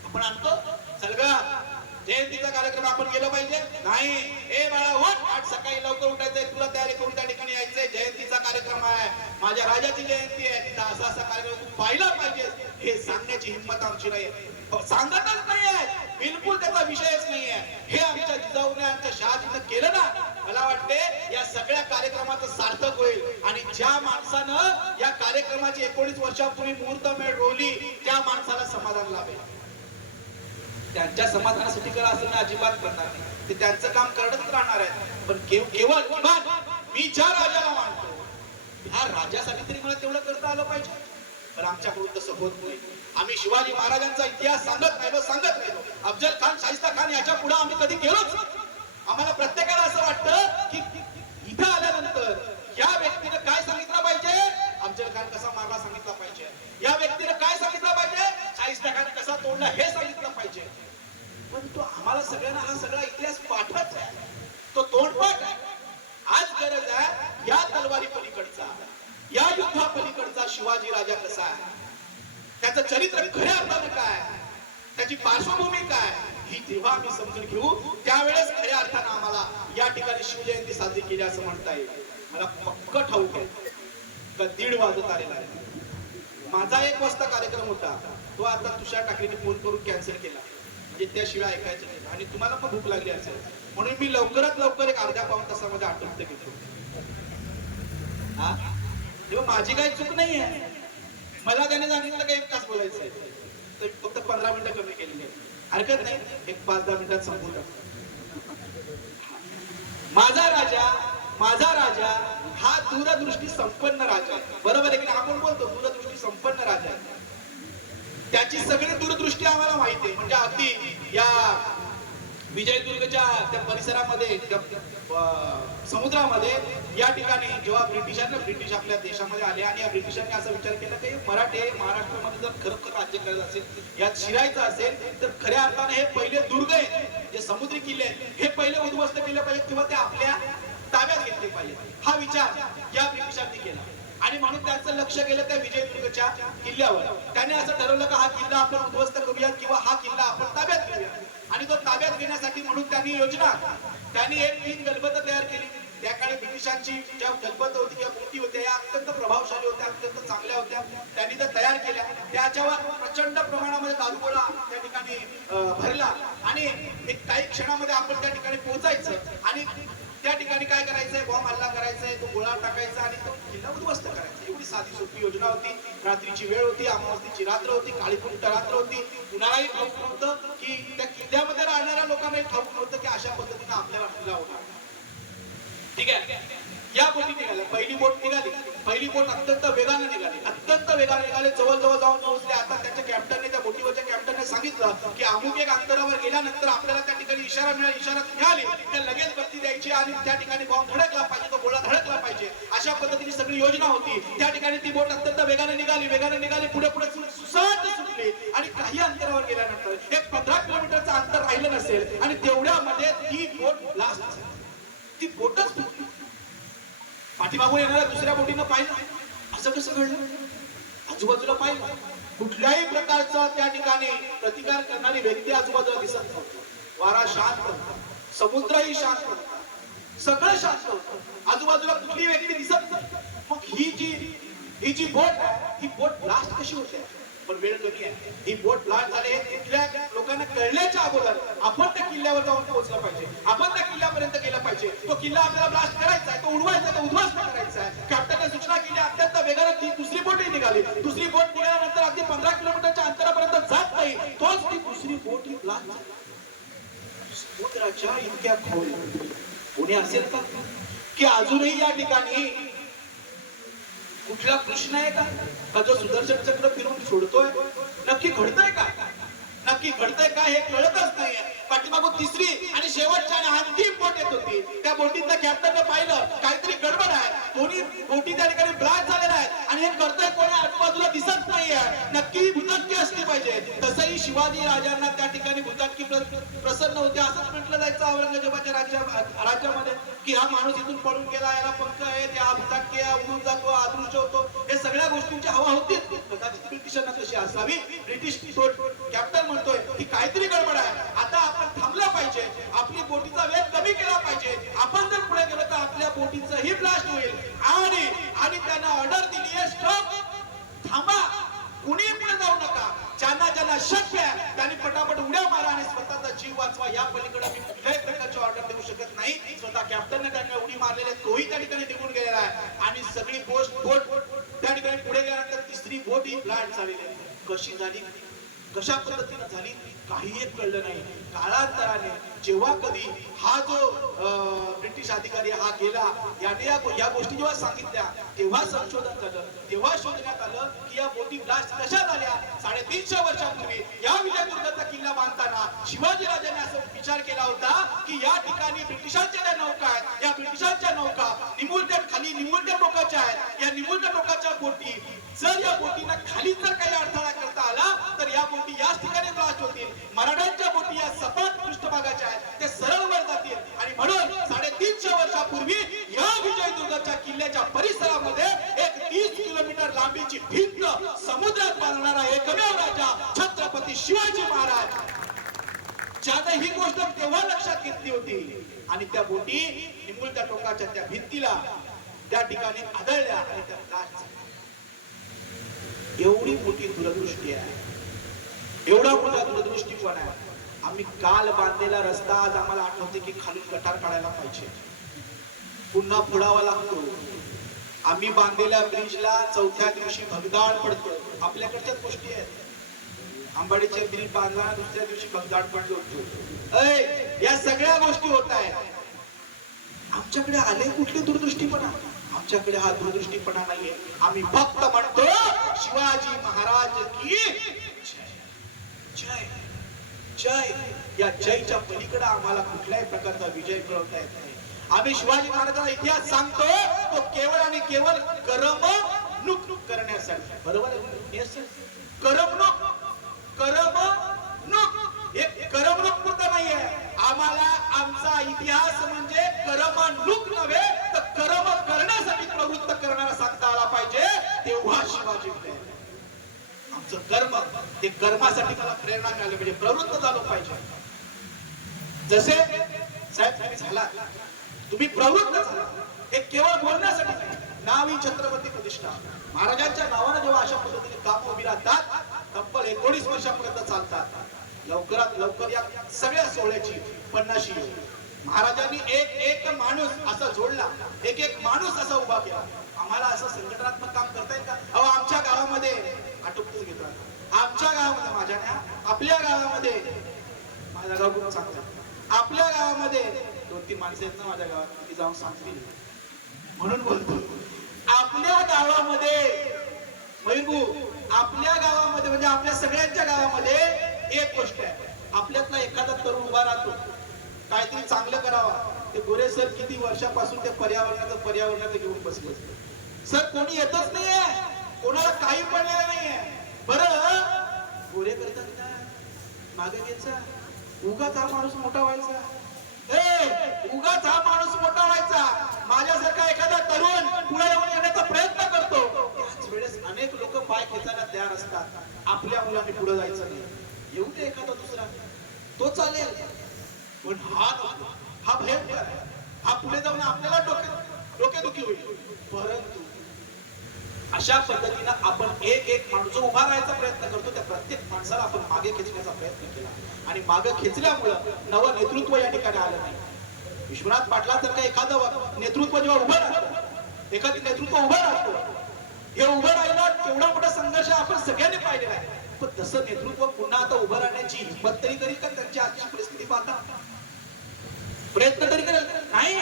आपण आणतो सगळं जयंतीचा कार्यक्रम आपण केला पाहिजे नाही. ए बाळा उठ, आज सकाळी लवकर उठायचंय, तुला तयारी करून त्या ठिकाणी यायचंय. जयंतीचा कार्यक्रम आहे, माझ्या राजाची जयंती आहे, तिथं असा असा कार्यक्रम तू पाहिला पाहिजे. हे सांगण्याची हिंमत आमची नाही, सांगतच नाहीये, बिलकुल त्याचा विषयच नाहीये. हे आमच्या जिजाऊने आमच्या शहाजीनं केलं ना, मला वाटते या सगळ्या कार्यक्रमाचं सार्थक होईल. आणि ज्या माणसानं या कार्यक्रमाची 19 वर्षापूर्वी मुहूर्तमेढ रोवली, त्या माणसाला समाधान लाभेल. त्यांच्या समाधानासाठी करा असं मी अजिबात करणार नाही, ते त्यांचं काम करतच राहणार आहे. पण केवळ किमान मी ज्या राजाला मानतो, ह्या राजासाठी तरी मला तेवढं करता आलं पाहिजे. पण आमच्याकडून तसं होत नाही. आम्ही शिवाजी महाराजांचा इतिहास सांगत राहिलो. अफजल खान, शाहिस्ता खान याच्या पुढे आम्ही कधी गेलोच. आम्हाला प्रत्येकाला असं वाटतं की इथं आल्यानंतर या व्यक्तीने काय सांगितलं पाहिजे, अफजल खान कसा मारला सांगितलं पाहिजे, या व्यक्तीने काय सांगितलं पाहिजे, शाहिस्ता खान कसा तोडला हे सांगितलं पाहिजे. पण तो आम्हाला सगळ्यांना हा सगळा इतिहास पाठच आहे, तो तोंडपाठ आहे. आज गरज आहे या तलवारी पलीकडचा, या युद्धा पलीकडचा शिवाजी राजा कसा आहे, त्याचं चरित्र खऱ्या अर्थाने काय, त्याची पार्श्वभूमी काय, ही जेव्हा आम्ही समजून घेऊ त्यावेळेस खऱ्या अर्थाने आम्हाला या ठिकाणी शिवजयंती साजरी केली असं म्हणता येईल. मला पक्क ठाऊक आहे का 1:30 वाजत आलेला आहे. माझा 1 वाजता कार्यक्रम होता, तो आता तुषार टाकलीने फोन करून कॅन्सल केला, म्हणजे त्याशिवाय ऐकायचं नाही. आणि तुम्हाला पण भूक लागली असेल म्हणून मी लवकरात लवकर 1 अर्ध्या पाऊण तासामध्ये आटोपते घेतो. हा तेव्हा माझी काही चूक नाहीये. मला त्याने सांगितलं की 1 तास बोलायचंय, तर फक्त 15 मिनिटं कमी केलेली आहे. हरकत नाही, 5-10 मिनिटात संपवू टाकू. माझा राजा हा दूरदृष्टी संपन्न राजा आहे. बरोबर आहे की आपण बोलतो दूरदृष्टी संपन्न राजा आहे. त्याची सगळी दूरदृष्टी आम्हाला माहिती आहे. म्हणजे अगदी या विजयदुर्गच्या त्या परिसरामध्ये, समुद्रामध्ये, या ठिकाणी जेव्हा ब्रिटिश आपल्या देशामध्ये आले आणि या ब्रिटिशांनी असा विचार केला की मराठे महाराष्ट्रामध्ये जर खरं राज्य करायचं असेल, यात शिरायचं असेल, तर खऱ्या अर्थाने हे पहिले दुर्ग आहेत, जे समुद्री किल्ले आहेत, हे पहिले उद्ध्वस्त केले पाहिजे किंवा ते आपल्या ताब्यात घेतले पाहिजे. हा विचार या ब्रिटिशांनी केला आणि म्हणून त्यांचं लक्ष गेलं त्या विजयदुर्गच्या किल्ल्यावर. त्याने असं ठरवलं की हा किल्ला आपण उद्ध्वस्त करूया किंवा हा किल्ला आपण ताब्यात घेऊया. आणि तो ताब्यात घेण्यासाठी म्हणून त्यांनी एक 3 गलबत तयार केली. त्या काळी ब्रिटिशांची ज्या गलबत होती किंवा बोटी होत्या, या अत्यंत प्रभावशाली होत्या, अत्यंत चांगल्या होत्या. त्यांनी त्या तयार केल्या. त्याच्यावर प्रचंड प्रमाणामध्ये दारुगोळा त्या ठिकाणी भरला आणि एक काही क्षणामध्ये आपण त्या ठिकाणी पोहोचायचं आणि त्या ठिकाणी काय करायचंय, बॉम्ब हल्ला करायचाय, तो गोळा टाकायचा आणि तो किल्ला उद्ध्वस्त करायचा. एवढी साधी सोपी योजना होती. रात्रीची वेळ होती, अमावस्येची रात्र होती, काळीकुंट रात्र होती. कुणालाही ठाऊक नव्हतं की त्या किल्ल्यामध्ये राहणाऱ्या लोकांनाही ठाऊक नव्हतं की अशा पद्धतीने आपल्याला हल्ला होणार. ठीक आहे, या बोटी निघाल्या. पहिली बोट निघाली. पहिली बोट अत्यंत वेगाने निघाली, जवळजवळ जाऊन पोहोचले. आता त्याच्या कॅप्टनने, त्या बोटीवरच्या कॅप्टनने सांगितलं की अमुक एक अंतरावर गेल्यानंतर आपल्याला त्या ठिकाणी इशारा मिळाली, तर लगेच बत्ती द्यायची आणि त्या ठिकाणी बॉम्ब धडकला पाहिजे, तो गोळा धडकला पाहिजे. अशा पद्धतीने सगळी योजना होती. त्या ठिकाणी ती बोट अत्यंत वेगाने निघाली, पुढे सुसाट सुटली आणि काही अंतरावर गेल्यानंतर एक 15 किलोमीटरचं अंतर राहिलं नसेल आणि तेवढ्यामध्ये ती बोट ब्लास्ट झाली. ती बोटच फुटली. पाठीमागून येणाऱ्या दुसऱ्या बोटीनं पाहिलं, असं कसं घडलं? आजूबाजूला पाहिलं, कुठल्याही प्रकारचा त्या ठिकाणी प्रतिकार करणारी व्यक्ती आजूबाजूला दिसत नव्हती. वारा शांत होता, समुद्रही शांत होता, सगळं शांत होतं, आजूबाजूला कुठली व्यक्ती दिसत नाही. मग ही जी बोट आहे, ही बोट ब्लास्ट कशी होते? पण वेळ कमी आहे. ही बोट ब्लास्ट झाली हे तिथल्या लोकांना कळल्याच्या अगोदर आपण त्या किल्ल्यावर जाऊन पोहोचलं पाहिजे, आपण त्या किल्ल्यापर्यंत गेलं पाहिजे. तो किल्ला आपल्याला ब्लास्ट करायचा आहे, तो उडवायचा, तो उद्ध्वस्त करायचा आहे. कॅप्टनने सूचना केली. अत्यंत वेगाने ती दुसरी बोटही निघाली. दुसरी बोट निघाल्यानंतर अगदी 15 किलोमीटरच्या अंतरापर्यंत जात नाही, तोच ती दुसरी बोट ही ब्लास्ट झाली. समुद्राच्या इतक्या खोल कोणी असेल का की अजूनही या ठिकाणी कुठला कृष्ण आहे का जो सुदर्शन चक्र फिरून सोडतोय? नक्की घडतंय का? नक्की घडतंय काय हे कळतच नाहीये. पाठीमागून तिसरी आणि शेवटची आणि अंतिम बोट येत होती. त्या बोटीतल्या कॅप्टनने पाहिलं काहीतरी गडबड आहे, दोन्ही बोटी त्या ठिकाणी ब्लास्ट झालेल्या आहेत आणि हे करतंय कोणी आजूबाजूला दिसत नाहीये. नक्की भूताटकी असली पाहिजे. तसंही शिवाजी राजांना त्या ठिकाणी भूताटकी प्रसन्न होते. असंच म्हटलं जायचं औरंगजेबाच्या राज्यामध्ये की हा माणूस इथून पळून गेला, याला पंख आहे, त्या भूताटकी उडून जातो, अदृश्य होतो, हे सगळ्या गोष्टींची हवा होती. कदाचित ब्रिटिशांना कशी असावी. ब्रिटिश कॅप्टन म्हणतोय की काहीतरी गडबड आहे, आता आपण थांबलं पाहिजे, आपली बोटीचा वेग कमी केला पाहिजे. आपण जर पुढे गेलो तर आपल्या बोटीचं ही ब्लास्ट होईल. आणि त्यांना ऑर्डर दिली आहे स्टॉप, थांबा, कुणी पुढे जाऊ नका. ज्यांना ज्यांना शक्य आहे त्यांनी पटापट उड्या मारा आणि स्वतःचा जीव वाचवा. या पलीकडे मी कुठल्याही प्रकारची ऑर्डर देऊ शकत नाही. स्वतः कॅप्टनने त्यांना उडी मारलेली, तोही त्या ठिकाणी निघून गेलेला आहे आणि सगळी बोट त्या ठिकाणी पुढे गेल्यानंतर तिसरी बोट ही ब्लास्ट झालेली आहे. कशी झाली, कशा पद्धतीने झाली काही एक कळलं नाही. काळांतराने जेव्हा कधी हा जो ब्रिटिश अधिकारी हा गेला, याने या गोष्टी जेव्हा सांगितल्या तेव्हा संशोधन झालं. तेव्हा शोधण्यात आलं की या बोटी ब्लास्ट कशा झाल्या. 350 वर्षापूर्वी या विजयदुर्गचा किल्ला बांधताना शिवाजी राजांनी असा विचार केला होता की या ठिकाणी ब्रिटिशांच्या ज्या नौका आहेत, या ब्रिटिशांच्या नौका निमुळत्या टोकाच्या आहेत. या निमुळत्या टोकाच्या बोटी जर या बोटीला खाली जर काही अडथळा करता आला तर या बोटी याच ठिकाणी ब्लास्ट होतील. मराठ्यांच्या बोटी या सपाट पृष्ठभागाच्या आहेत, ते सरळ वर जातील आणि म्हणून 350 वर्षापूर्वी या विजयदुर्गच्या किल्ल्याच्या परिसरामध्ये एक 30 किलोमीटर लांबीची भिंत समुद्रात बांधणारा एकमेव राजा छत्रपती शिवाजी महाराज, ज्याने ही गोष्ट तेव्हा लक्षात घेतली होती आणि त्या बोटी निमुळत्या टोकाच्या त्या भिंतीला त्या ठिकाणी आदळल्या आणि त्या ब्लास्ट झाल्या. एवढी मोठी दूरदृष्टी आहे, एवढा मोठा दूरदृष्टीपण आहे. आम्ही काल बांधलेला रस्ता आज आम्हाला आठवते की खालून गटार काढायला पाहिजे, पुन्हा फोडावा लागतो. आम्ही बांधलेल्या ब्रिजला चौथ्या दिवशी भगदाड पडतो. आपल्याकडच्याच गोष्टी आहेत. आंबाडीचे ब्रिज बांधला, दुसऱ्या दिवशी भगदाड पडलो होतो. या सगळ्या गोष्टी होत आहेत. आमच्याकडे आले कुठली दूरदृष्टीपणा? आमच्याकडे हा दूरदृष्टीपणा नाहीये. आम्ही फक्त म्हणतो शिवाजी महाराज की जय जय. या जयच्या पलीकडे आम्हाला कुठल्याही प्रकारचा विजय मिळवता येत नाही. आम्ही शिवाजी महाराजांचा इतिहास सांगतो तो केवळ आणि केवळ करमणूक करण्यासाठी. बरोबर आहे? करमणूक हे करमणूक पुरता नाहीये. आम्हाला आमचा इतिहास म्हणजे करमणूक नव्हे तर कर्म करण्यासाठी प्रवृत्त करणारा सांगता आला पाहिजे. तेव्हा शिवाजी आमचं कर्म, ते कर्मासाठी मला प्रेरणा मिळाली पाहिजे, प्रवृत्त झालो पाहिजे. जसे साहेब तुम्ही झाला, तुम्ही प्रवृत्त झाला, हे केवळ बोलण्यासाठी नाही. नावी छत्रपती प्रतिष्ठा महाराजांच्या नावाने जेव्हा अशा पद्धतीने काम उभी राहतात, तब्बल 19 वर्षापर्यंत चालतात. लवकरात लवकर या सगळ्या सोहळ्याची 50शी महाराजांनी एक माणूस असा जोडला, एक माणूस असा उभा केला. आम्हाला असं संघटनात्मक काम करता येईल का? अहो आमच्या गावामध्ये आटोपतच घेतला. आमच्या गावामध्ये आपल्या गावामध्ये, माझा गाव खूप चांगला, आपल्या गावामध्ये 2-3 माणसं आहेत ना माझ्या गावात, ती जाऊन सांगतील म्हणून बोलतो. आपल्या गावामध्ये मयूरभू, आपल्या गावामध्ये म्हणजे आपल्या सगळ्यांच्या गावामध्ये एक गोष्ट आहे. आपल्यातला एखादा तरुण उभा राहतो, काहीतरी चांगलं करावा. ते गोरे सर किती वर्षापासून ते पर्यावरणाचं घेऊन बसले. सर कोणी येतच नाहीये, कोणाला काही पण नाहीये. बरं गोरे करतात का? मागे घ्यायचा, उगाच हा माणूस मोठा व्हायचा. उगाच हा माणूस मोठा व्हायचा. माझ्यासारखा एखादा तरुण पुढे येऊन येण्याचा प्रयत्न करतो. त्याच वेळेस अनेक लोक पाय खेचायला तयार असतात. आपल्या मुलांनी पुढे जायचं नाही. येऊ दे एखादा दुसरा, तो चालेल, पण हा भयंकर आहे. हा पुढे जाऊन आपल्याला डोकेदुखी होईल. परंतु अशा पद्धतीनं आपण एक माणूस जो उभा राहायचा प्रयत्न करतो, त्या प्रत्येक माणसाला आपण मागे खेचण्याचा प्रयत्न केला आणि मागे खेचल्यामुळं नवं नेतृत्व या ठिकाणी आलं नाही. विश्वनाथ पाटलासारखं एखादं नेतृत्व जेव्हा उभं राहतं, एखादी नेतृत्व उभं राहतो, हे उभं राहिलं केवढा मोठा संघर्ष आपण सगळ्यांनी पाहिलेला आहे. पण तसं नेतृत्व पुन्हा आता उभं राहण्याची हिंमत तरी करील का? त्यांची आजची परिस्थिती पाहता प्रयत्न तरी करेल नाही.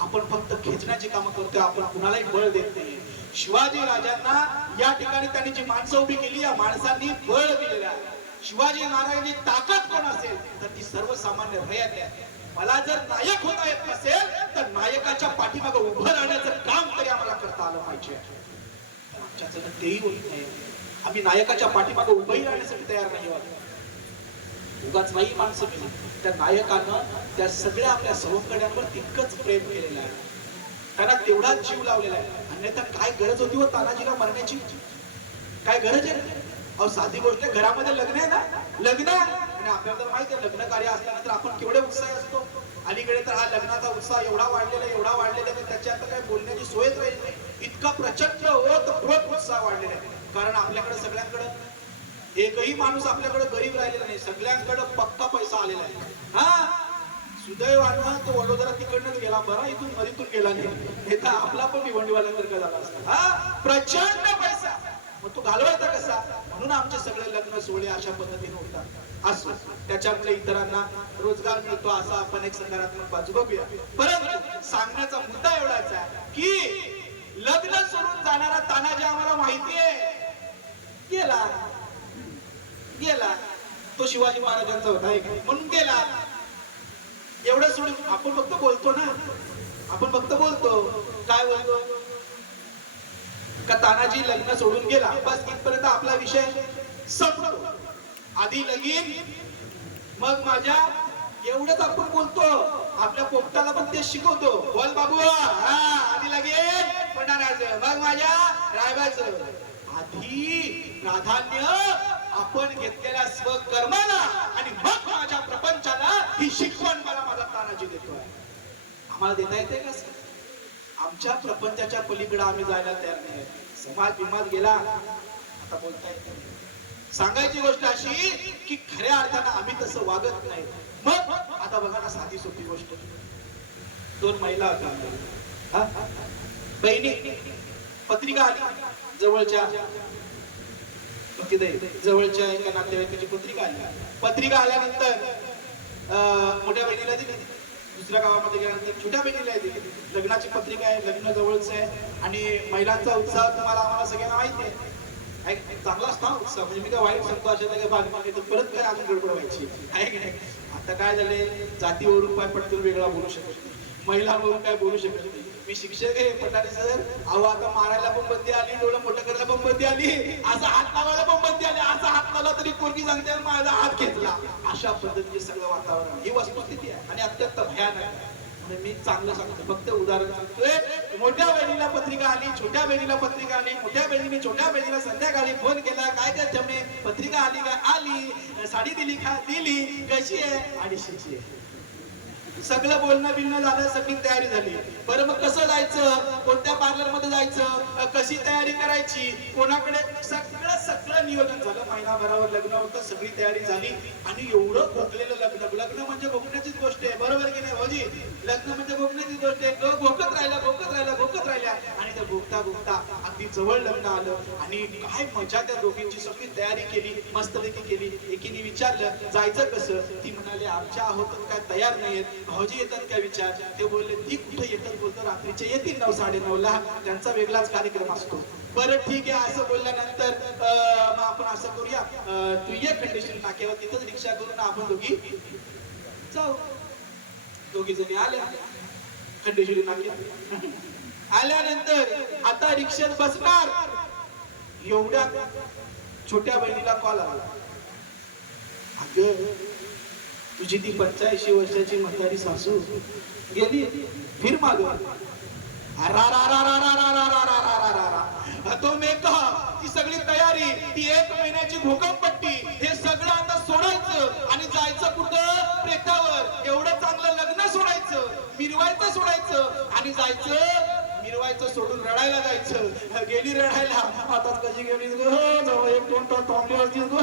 आपण फक्त खेचण्याची कामं करतोय, आपण कुणालाही बळ देत नाही. शिवाजी राजांना या ठिकाणी त्यांनी जी माणसं उभी केली, या माणसांनी बळ दिलेलं आहे. शिवाजी महाराजांची ताकद कोण असेल तर ती सर्वसामान्य रयत आहे. मला जर नायक होता येत नसेल तर नायकाच्या पाठीमागे उभं राहण्याचं काम तरी आम्हाला करता आलं पाहिजे. आमच्याकडे तेही होत नाही. आम्ही नायकाच्या पाठीमागे उभंही राहण्यासाठी तयार नाही आहोत. उगाच नाही माणसं केली. त्या नायकानं त्या सगळ्या आपल्या सवंगड्यांवर तितकंच प्रेम केलेलं आहे, त्यांना तेवढाच जीव लावलेला आहे. अन्यथा काय गरज होती व तानाजीला मरण्याची? काय गरज आहे? अहो साधी गोष्ट, घरामध्ये लग्न आहे ना, लग्न आणि आपल्याला तर माहिती आहे लग्न कार्य असल्यानंतर आपण केवढे उत्साही असतो. अलीकडे तर हा लग्नाचा उत्साह एवढा वाढलेला आहे त्याची आता काही बोलण्याची सोयच राहिली नाही. इतका प्रचंड ओतप्रोत उत्साह वाढलेला आहे. कारण आपल्याकडे सगळ्यांकडे एकही माणूस आपल्याकडे गरीब राहिलेला नाही, सगळ्यांकडे पक्का पैसा आलेला आहे. हा सुदैवानं तो वडोदरा तिकडनंच गेला, बरा इथून मरीतून गेला नाही, तर आपला पण भिवंडीवाल्यांसारखा झाला असता. हा प्रचंड पैसा, मग तो घालवायचा कसा? म्हणून आमचे सगळे लग्न सोहळे अशा पद्धतीने होतात. असो, त्याच्यामुळे इतरांना रोजगार मिळतो असा आपण एक सकारात्मक बाजू बघूया. परंतु सांगण्याचा मुद्दा एवढाच आहे की लग्न सोडून जाणारा तानाजी आम्हाला माहितीये, गेला गेला तो शिवाजी महाराजांचा होता म्हणून गेला. एवढं सोडून आपण फक्त बोलतो ना, आपण फक्त बोलतो. काय बोलतो? का तानाजी लग्न सोडून गेला, बस इथपर्यंत आपला विषय संपतो. आधी लगीन मग माझ्या, एवढंच आपण बोलतो. आपल्या पोपटाला पण तेच शिकवतो. बोल बाबू, हा आधी लगीन पंढराचं, मग माझ्या रायबाचं. आधी प्राधान्य आपण घेतलेल्या स्वकर्माला आणि मग माझ्या प्रपंचाला ही शिकवण मला माझा तानाजी देतोय. आम्हाला देता येते का? आमच्या प्रपंचाच्या पलीकडे आम्ही जायला तयार नाही. समाज बिमाज गेला, आता बोलता येत नाही. सांगायची गोष्ट अशी की खऱ्या अर्थानं आम्ही तसं वागत नाही. मग आता बघा ना, साधी सोपी गोष्ट. दोन महिला होत्या, बहिणी, पत्रिका आली जवळच्या जवळच्या एका नातेवाईकाची पत्रिका आली. पत्रिका आल्यानंतर मोठ्या बहिणीला दिली, दुसऱ्या गावामध्ये गेल्यानंतर छोट्या बहिणीला दिली. लग्नाची पत्रिका आहे, लग्न जवळच आहे आणि महिलांचा उत्साह तुम्हाला आम्हाला सगळ्यांना माहिती आहे. चांगला असतो उत्साह, म्हणजे मी काय वाईट सांगतो अशा काही भाग मागे तर परत काय अजून गडबड व्हायची आहे की नाही. आता काय झाले, जातीवरून काय पटकन वेगळा बोलू शकत नाही, महिलांवरून काय बोलू शकत नाही. मी शिक्षक आहे पठारे सर, अहो आता मारायला पण बंदी आली, डोळं मोठं करायला पण बंदी आली, असा हात लावायला पण बंदी आली. असा हात लावला तरी पोरगी सांगते माझा हात घेतला. अशा पद्धतीचे सगळं वातावरण, ही वस्तुस्थिती आहे आणि अत्यंत भयानक आहे. मी चांगलं सांगतो, फक्त उदाहरण सांगतोय. मोठ्या बहिणीला पत्रिका आली, छोट्या बहिणीला पत्रिका आली. मोठ्या बहिणीने छोट्या बहिणीला संध्याकाळी फोन केला, काय काय जमे, पत्रिका आली का? आली. साडी दिली का? दिली. कशी आहे? 250ची आहे. सगळं बोलणं बिलणं झालं, सगळी तयारी झाली. बरं मग कसं जायचं, कोणत्या पार्लर मध्ये जायचं, कशी तयारी करायची, कोणाकडे, सगळं नियोजन झालं. महिनाभरावर लग्न होतं, सगळी तयारी झाली आणि एवढं भोगलेलं लग्न. लग्न म्हणजे भोगण्याचीच गोष्ट आहे, बरोबर की नाही भाऊजी? लग्न म्हणजे भोगण्याचीच गोष्ट आहे. भोगत राहिल्या आणि त्या भोगता अगदी जवळ लग्न आलं आणि काय मजा, त्या दोघींची सगळी तयारी केली, मस्तपैकी केली. एकीने विचारलं जायचं कसं? ती म्हणाली आमच्या आहोत काय तयार नाहीयेत, भाऊजी येतात का विचार. ते बोलले ती कुठे येतात, बोलतो रात्रीचे येतील 9 साडेनऊ ला, त्यांचा वेगळाच कार्यक्रम असतो. बरं ठीक आहे असं बोलल्यानंतर मग आपण असं करूया, तू ये कंडिशन नाक्यावर, तिथंच रिक्षा करून आपण दोघी जाऊ. दोघी जणी आल्या खंडेश्वरी नाक्यात. आल्यानंतर आता रिक्षात बसणार, एवढ्या छोट्या बहिणीला कॉल आला, अगं तुझी ती 85 वर्षाची म्हातारी सासू गेली, फिर माग. तो मेकअप, ती सगळी तयारी, ती 1 महिन्याची घोकमपट्टी, हे सगळं आता सोडायचं आणि जायचं कुठं? प्रेतावर. एवढं चांगलं लग्न सोडायचं, मिरवायचं सोडायचं आणि जायचं. मिरवायचं सोडून रडायला जायचं. गेली रडायला, आता कशी गेली गो, एक 2 तास थांबली असतील गो,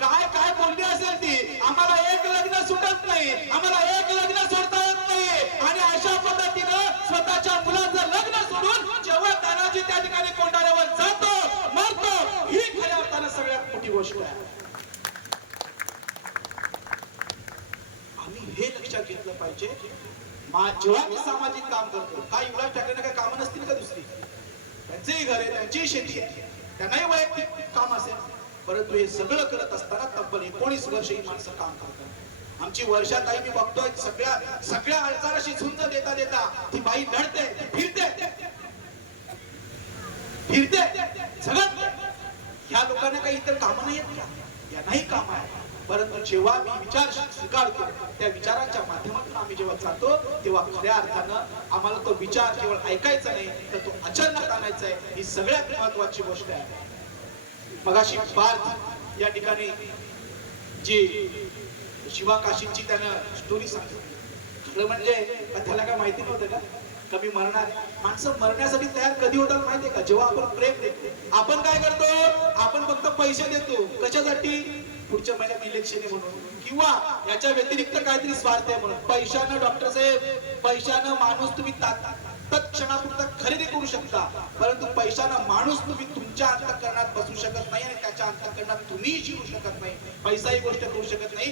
काय काय बोलली असेल ती. आम्हाला एक लग्न सुटत नाही, आम्हाला एक लग्न सोडता येत नाही. आणि अशा पद्धतीनं स्वतःच्या मुलाचं लग्न सोडून जेव्हा तानाजी त्या ठिकाणी कोंडाऱ्यावर जातो, मरतो, ही खऱ्या अर्थानं सगळ्यात मोठी गोष्ट आहे. आम्ही हे लक्षात घेतलं पाहिजे. जेव्हा मी सामाजिक काम करतो, काय युवराज ठाकरेंना काय कामं नसतील का दुसरी? त्यांचेही घर आहे, त्यांचीही शेती आहे, त्यांनाही वैयक्तिक काम असेल. परंतु हे सगळं करत असताना तब्बल 19 वर्ष ही माणसं काम करतात. आमची वर्षाताई मी बघतोय सगळ्या अडचणाशी झुंज देता देता ती बाई लढते, ती फिरते झगडते. ह्या लोकांना काही इतर कामं नाही आहेत का? यांनाही काम आहे. परंतु जेव्हा मी विचार स्वीकारतो, त्या विचारांच्या माध्यमातून आम्ही जेव्हा जातो, तेव्हा खऱ्या अर्थानं आम्हाला तो विचार केवळ ऐकायचा नाही, तर तो आचरणात आणायचा आहे. ही सगळ्यात महत्वाची गोष्ट आहे. मगाशी पार्थ या ठिकाणी जी शिवा काशींची त्यानं स्टोरी सांगितली. खरं म्हणजे त्याला काय माहिती नव्हतं का कमी मरणार? माणसं मरण्यासाठी तयार कधी होतात माहितीये का? जेव्हा आपण प्रेम देतो. आपण काय करतो? आपण फक्त पैसे देतो. कशासाठी? पुढच्या महिन्यात इलेक्शन आहे म्हणून, किंवा याच्या व्यतिरिक्त काहीतरी स्वार्थ आहे म्हणून. पैशानं डॉक्टर साहेब, पैशानं माणूस तुम्ही तत्क्षणापुरता खरेदी करू शकता, परंतु पैशानं माणूस तुम्ही तुमच्या अंतःकरणात बसू शकत नाही आणि त्याच्या अंतःकरणात तुम्ही शिरू शकत नाही. पैसा ही गोष्ट करू शकत नाही.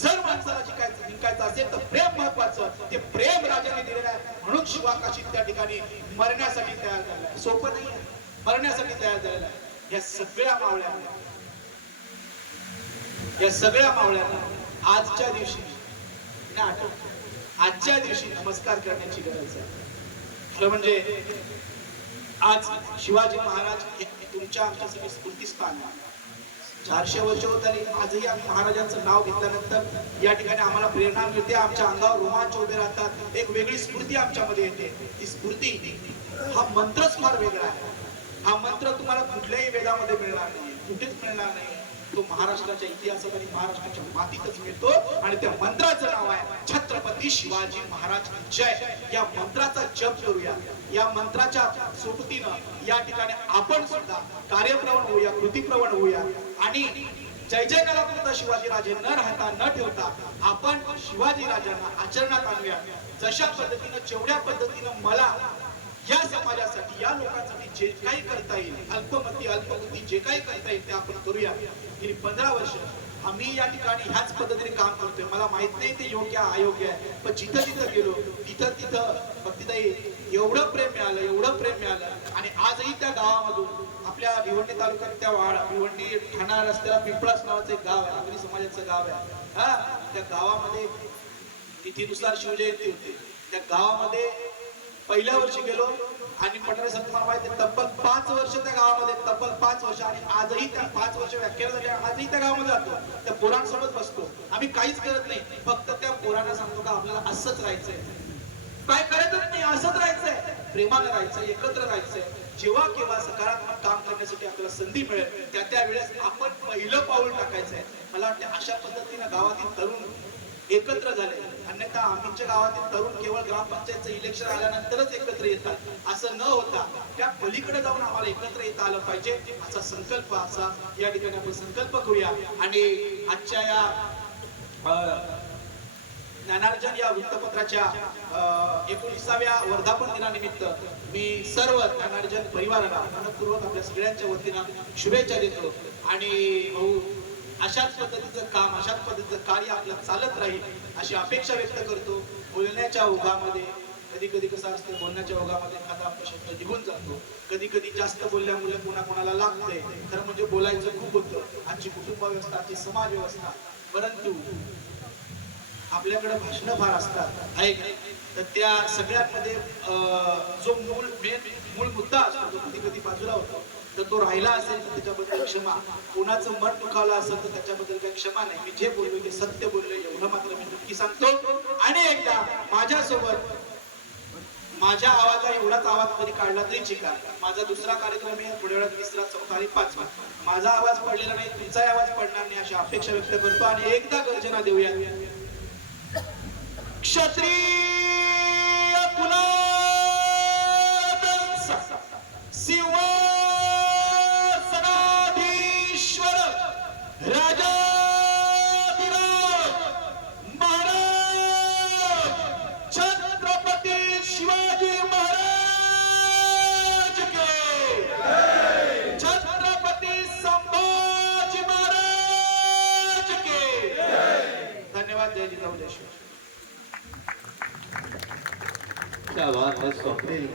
जर माणसाला जिंकायचं असेल तर प्रेम महत्वाचं. ते प्रेम राजाने दिलेलं आहे. म्हणून शिवा काशी त्या ठिकाणी मरण्यासाठी तयार झालेला आहे. सोपं नाही आहे, मरण्यासाठी तयार झालेला आहे. या सगळ्या मावळ्यांना आजच्या दिवशी नमस्कार करण्याची गरज आहे. खरं म्हणजे आज शिवाजी महाराज हे तुमच्या आमच्यासाठी स्फूर्तिस्थान आहे. 400 वर्ष होत आली, आजही आम्ही महाराजांचं नाव घेतल्यानंतर या ठिकाणी आम्हाला प्रेरणा मिळते. आमच्या अंगावर रोमांच उभे राहतात. एक वेगळी स्फूर्ती आमच्यामध्ये येते. ती स्फूर्ती, हा मंत्रच फार वेगळा आहे. हा मंत्र तुम्हाला कुठल्याही वेदामध्ये मिळणार नाही, कुठेच मिळणार नाही. तो महाराष्ट्राच्या इतिहासात आणि महाराष्ट्राच्या मातीतच मिळतो आणि त्या मंत्राचं नाव आहे छत्रपती शिवाजी महाराज जय. या मंत्राचा जप करूया. या मंत्राच्या सोबतीनं या ठिकाणी आपण सुद्धा कार्यप्रवण होऊया, कृतीप्रवण होऊया आणि जय जयकारापुरता शिवाजी राजे न राहता न ठेवता आपण शिवाजी राजांना आचरणात आणूया. जशा पद्धतीनं, जेवढ्या पद्धतीनं मला या समाजासाठी, या लोकांसाठी जे काही करता येईल, अल्पमती जे काही करता येईल ते आपण करूया. गेली 15 वर्ष आम्ही या ठिकाणी ह्याच पद्धतीने काम करतोय. मला माहित नाही ते योग्य अयोग्य आहे, पण जिथं जिथं गेलो तिथं भक्तीताई एवढं प्रेम मिळालं. आणि आजही त्या गावामधून, आपल्या भिवंडी तालुक्यात त्या भिवंडी ठाणा रस्त्याला पिंपळास नावाचं एक गाव आहे, आगरी समाजाचं गाव आहे. त्या गावामध्ये तिथीनुसार शिवजयंती होते. त्या गावामध्ये पहिल्या वर्षी गेलो आणि पठारे सर तुम्हाला माहिती आहे, तब्बल 5 वर्ष त्या गावामध्ये, तब्बल 5 वर्ष. आणि आजही त्या 5 वर्ष व्याख्यान झाली, आजही त्या गावामध्ये जातो, त्या पोरांसोबत बसतो. आम्ही काहीच करत नाही, फक्त त्या पोरांना सांगतो का आपल्याला असंच राहायचंय, काय करायचं नाही, असंच राहायचंय, प्रेमाने राहायचंय, एकत्र राहायचंय. जेव्हा केव्हा सकारात्मक काम करण्यासाठी आपल्याला संधी मिळेल त्या वेळेस आपण पहिलं पाऊल टाकायचंय. मला वाटतं अशा पद्धतीनं गावातील तरुण एकत्र झाले. अन्यथा आमच्या गावातील तरुण केवळ ग्रामपंचायतचं इलेक्शन आल्यानंतरच एकत्र येतात, असं न होता त्या पलीकडे जाऊन आम्हाला एकत्र येता आलं पाहिजे. असा संकल्प, असा या ठिकाणी आपण संकल्प करूया. आणि आजच्या या ज्ञानार्जन या वृत्तपत्राच्या 19व्या वर्धापन दिनानिमित्त मी सर्व ज्ञानार्जन परिवाराला मनपूर्वक आपल्या सगळ्यांच्या वतीनं शुभेच्छा देतो. आणि अशाच पद्धतीचं काम, अशाच पद्धतीचं कार्य आपलं चालत राहील अशी अपेक्षा व्यक्त करतो. बोलण्याच्या ओघामध्ये कधी कधी कसं असतं, बोलण्याच्या ओघामध्ये एखादा आपला शब्द निघून जातो. कधी कधी जास्त बोलल्यामुळे कोणाला लागते. खरं म्हणजे बोलायचं खूप होतं. आजची कुटुंब व्यवस्था, आजची समाज व्यवस्था, परंतु आपल्याकडे भाषणं फार असतात आहे. तर त्या सगळ्यांमध्ये जो मूळ मुद्दा असतो तो कधी कधी बाजूला होतो. तर तो राहिला असेल तर त्याच्याबद्दल क्षमा. कोणाचं मन दुखावलं असेल तर त्याच्याबद्दल काही क्षमा नाही. मी जे बोललो ते सत्य बोललो, एवढं मात्र मी नक्की सांगतो. आणि एकदा माझ्यासोबत माझ्या आवाजा एवढाच आवाज कधी काढला तरी चिका. माझा दुसरा कार्यक्रम आहे, थोड्या वेळात 3रा, 4था आणि 5वा. माझा आवाज पडलेला नाही, तुमचाही आवाज पडणार नाही अशी अपेक्षा व्यक्त करतो. आणि एकदा गर्जना देऊया. क्षत्रिय कुलाचा सिंहासनाधीश्वर राजाधिराज महाराज छत्रपती शिवाजी महाराज के, छत्रपती संभाजी महाराज के. धन्यवाद. जय जिजाऊ, जय शिवराय. क्या बात है स्वप्नील.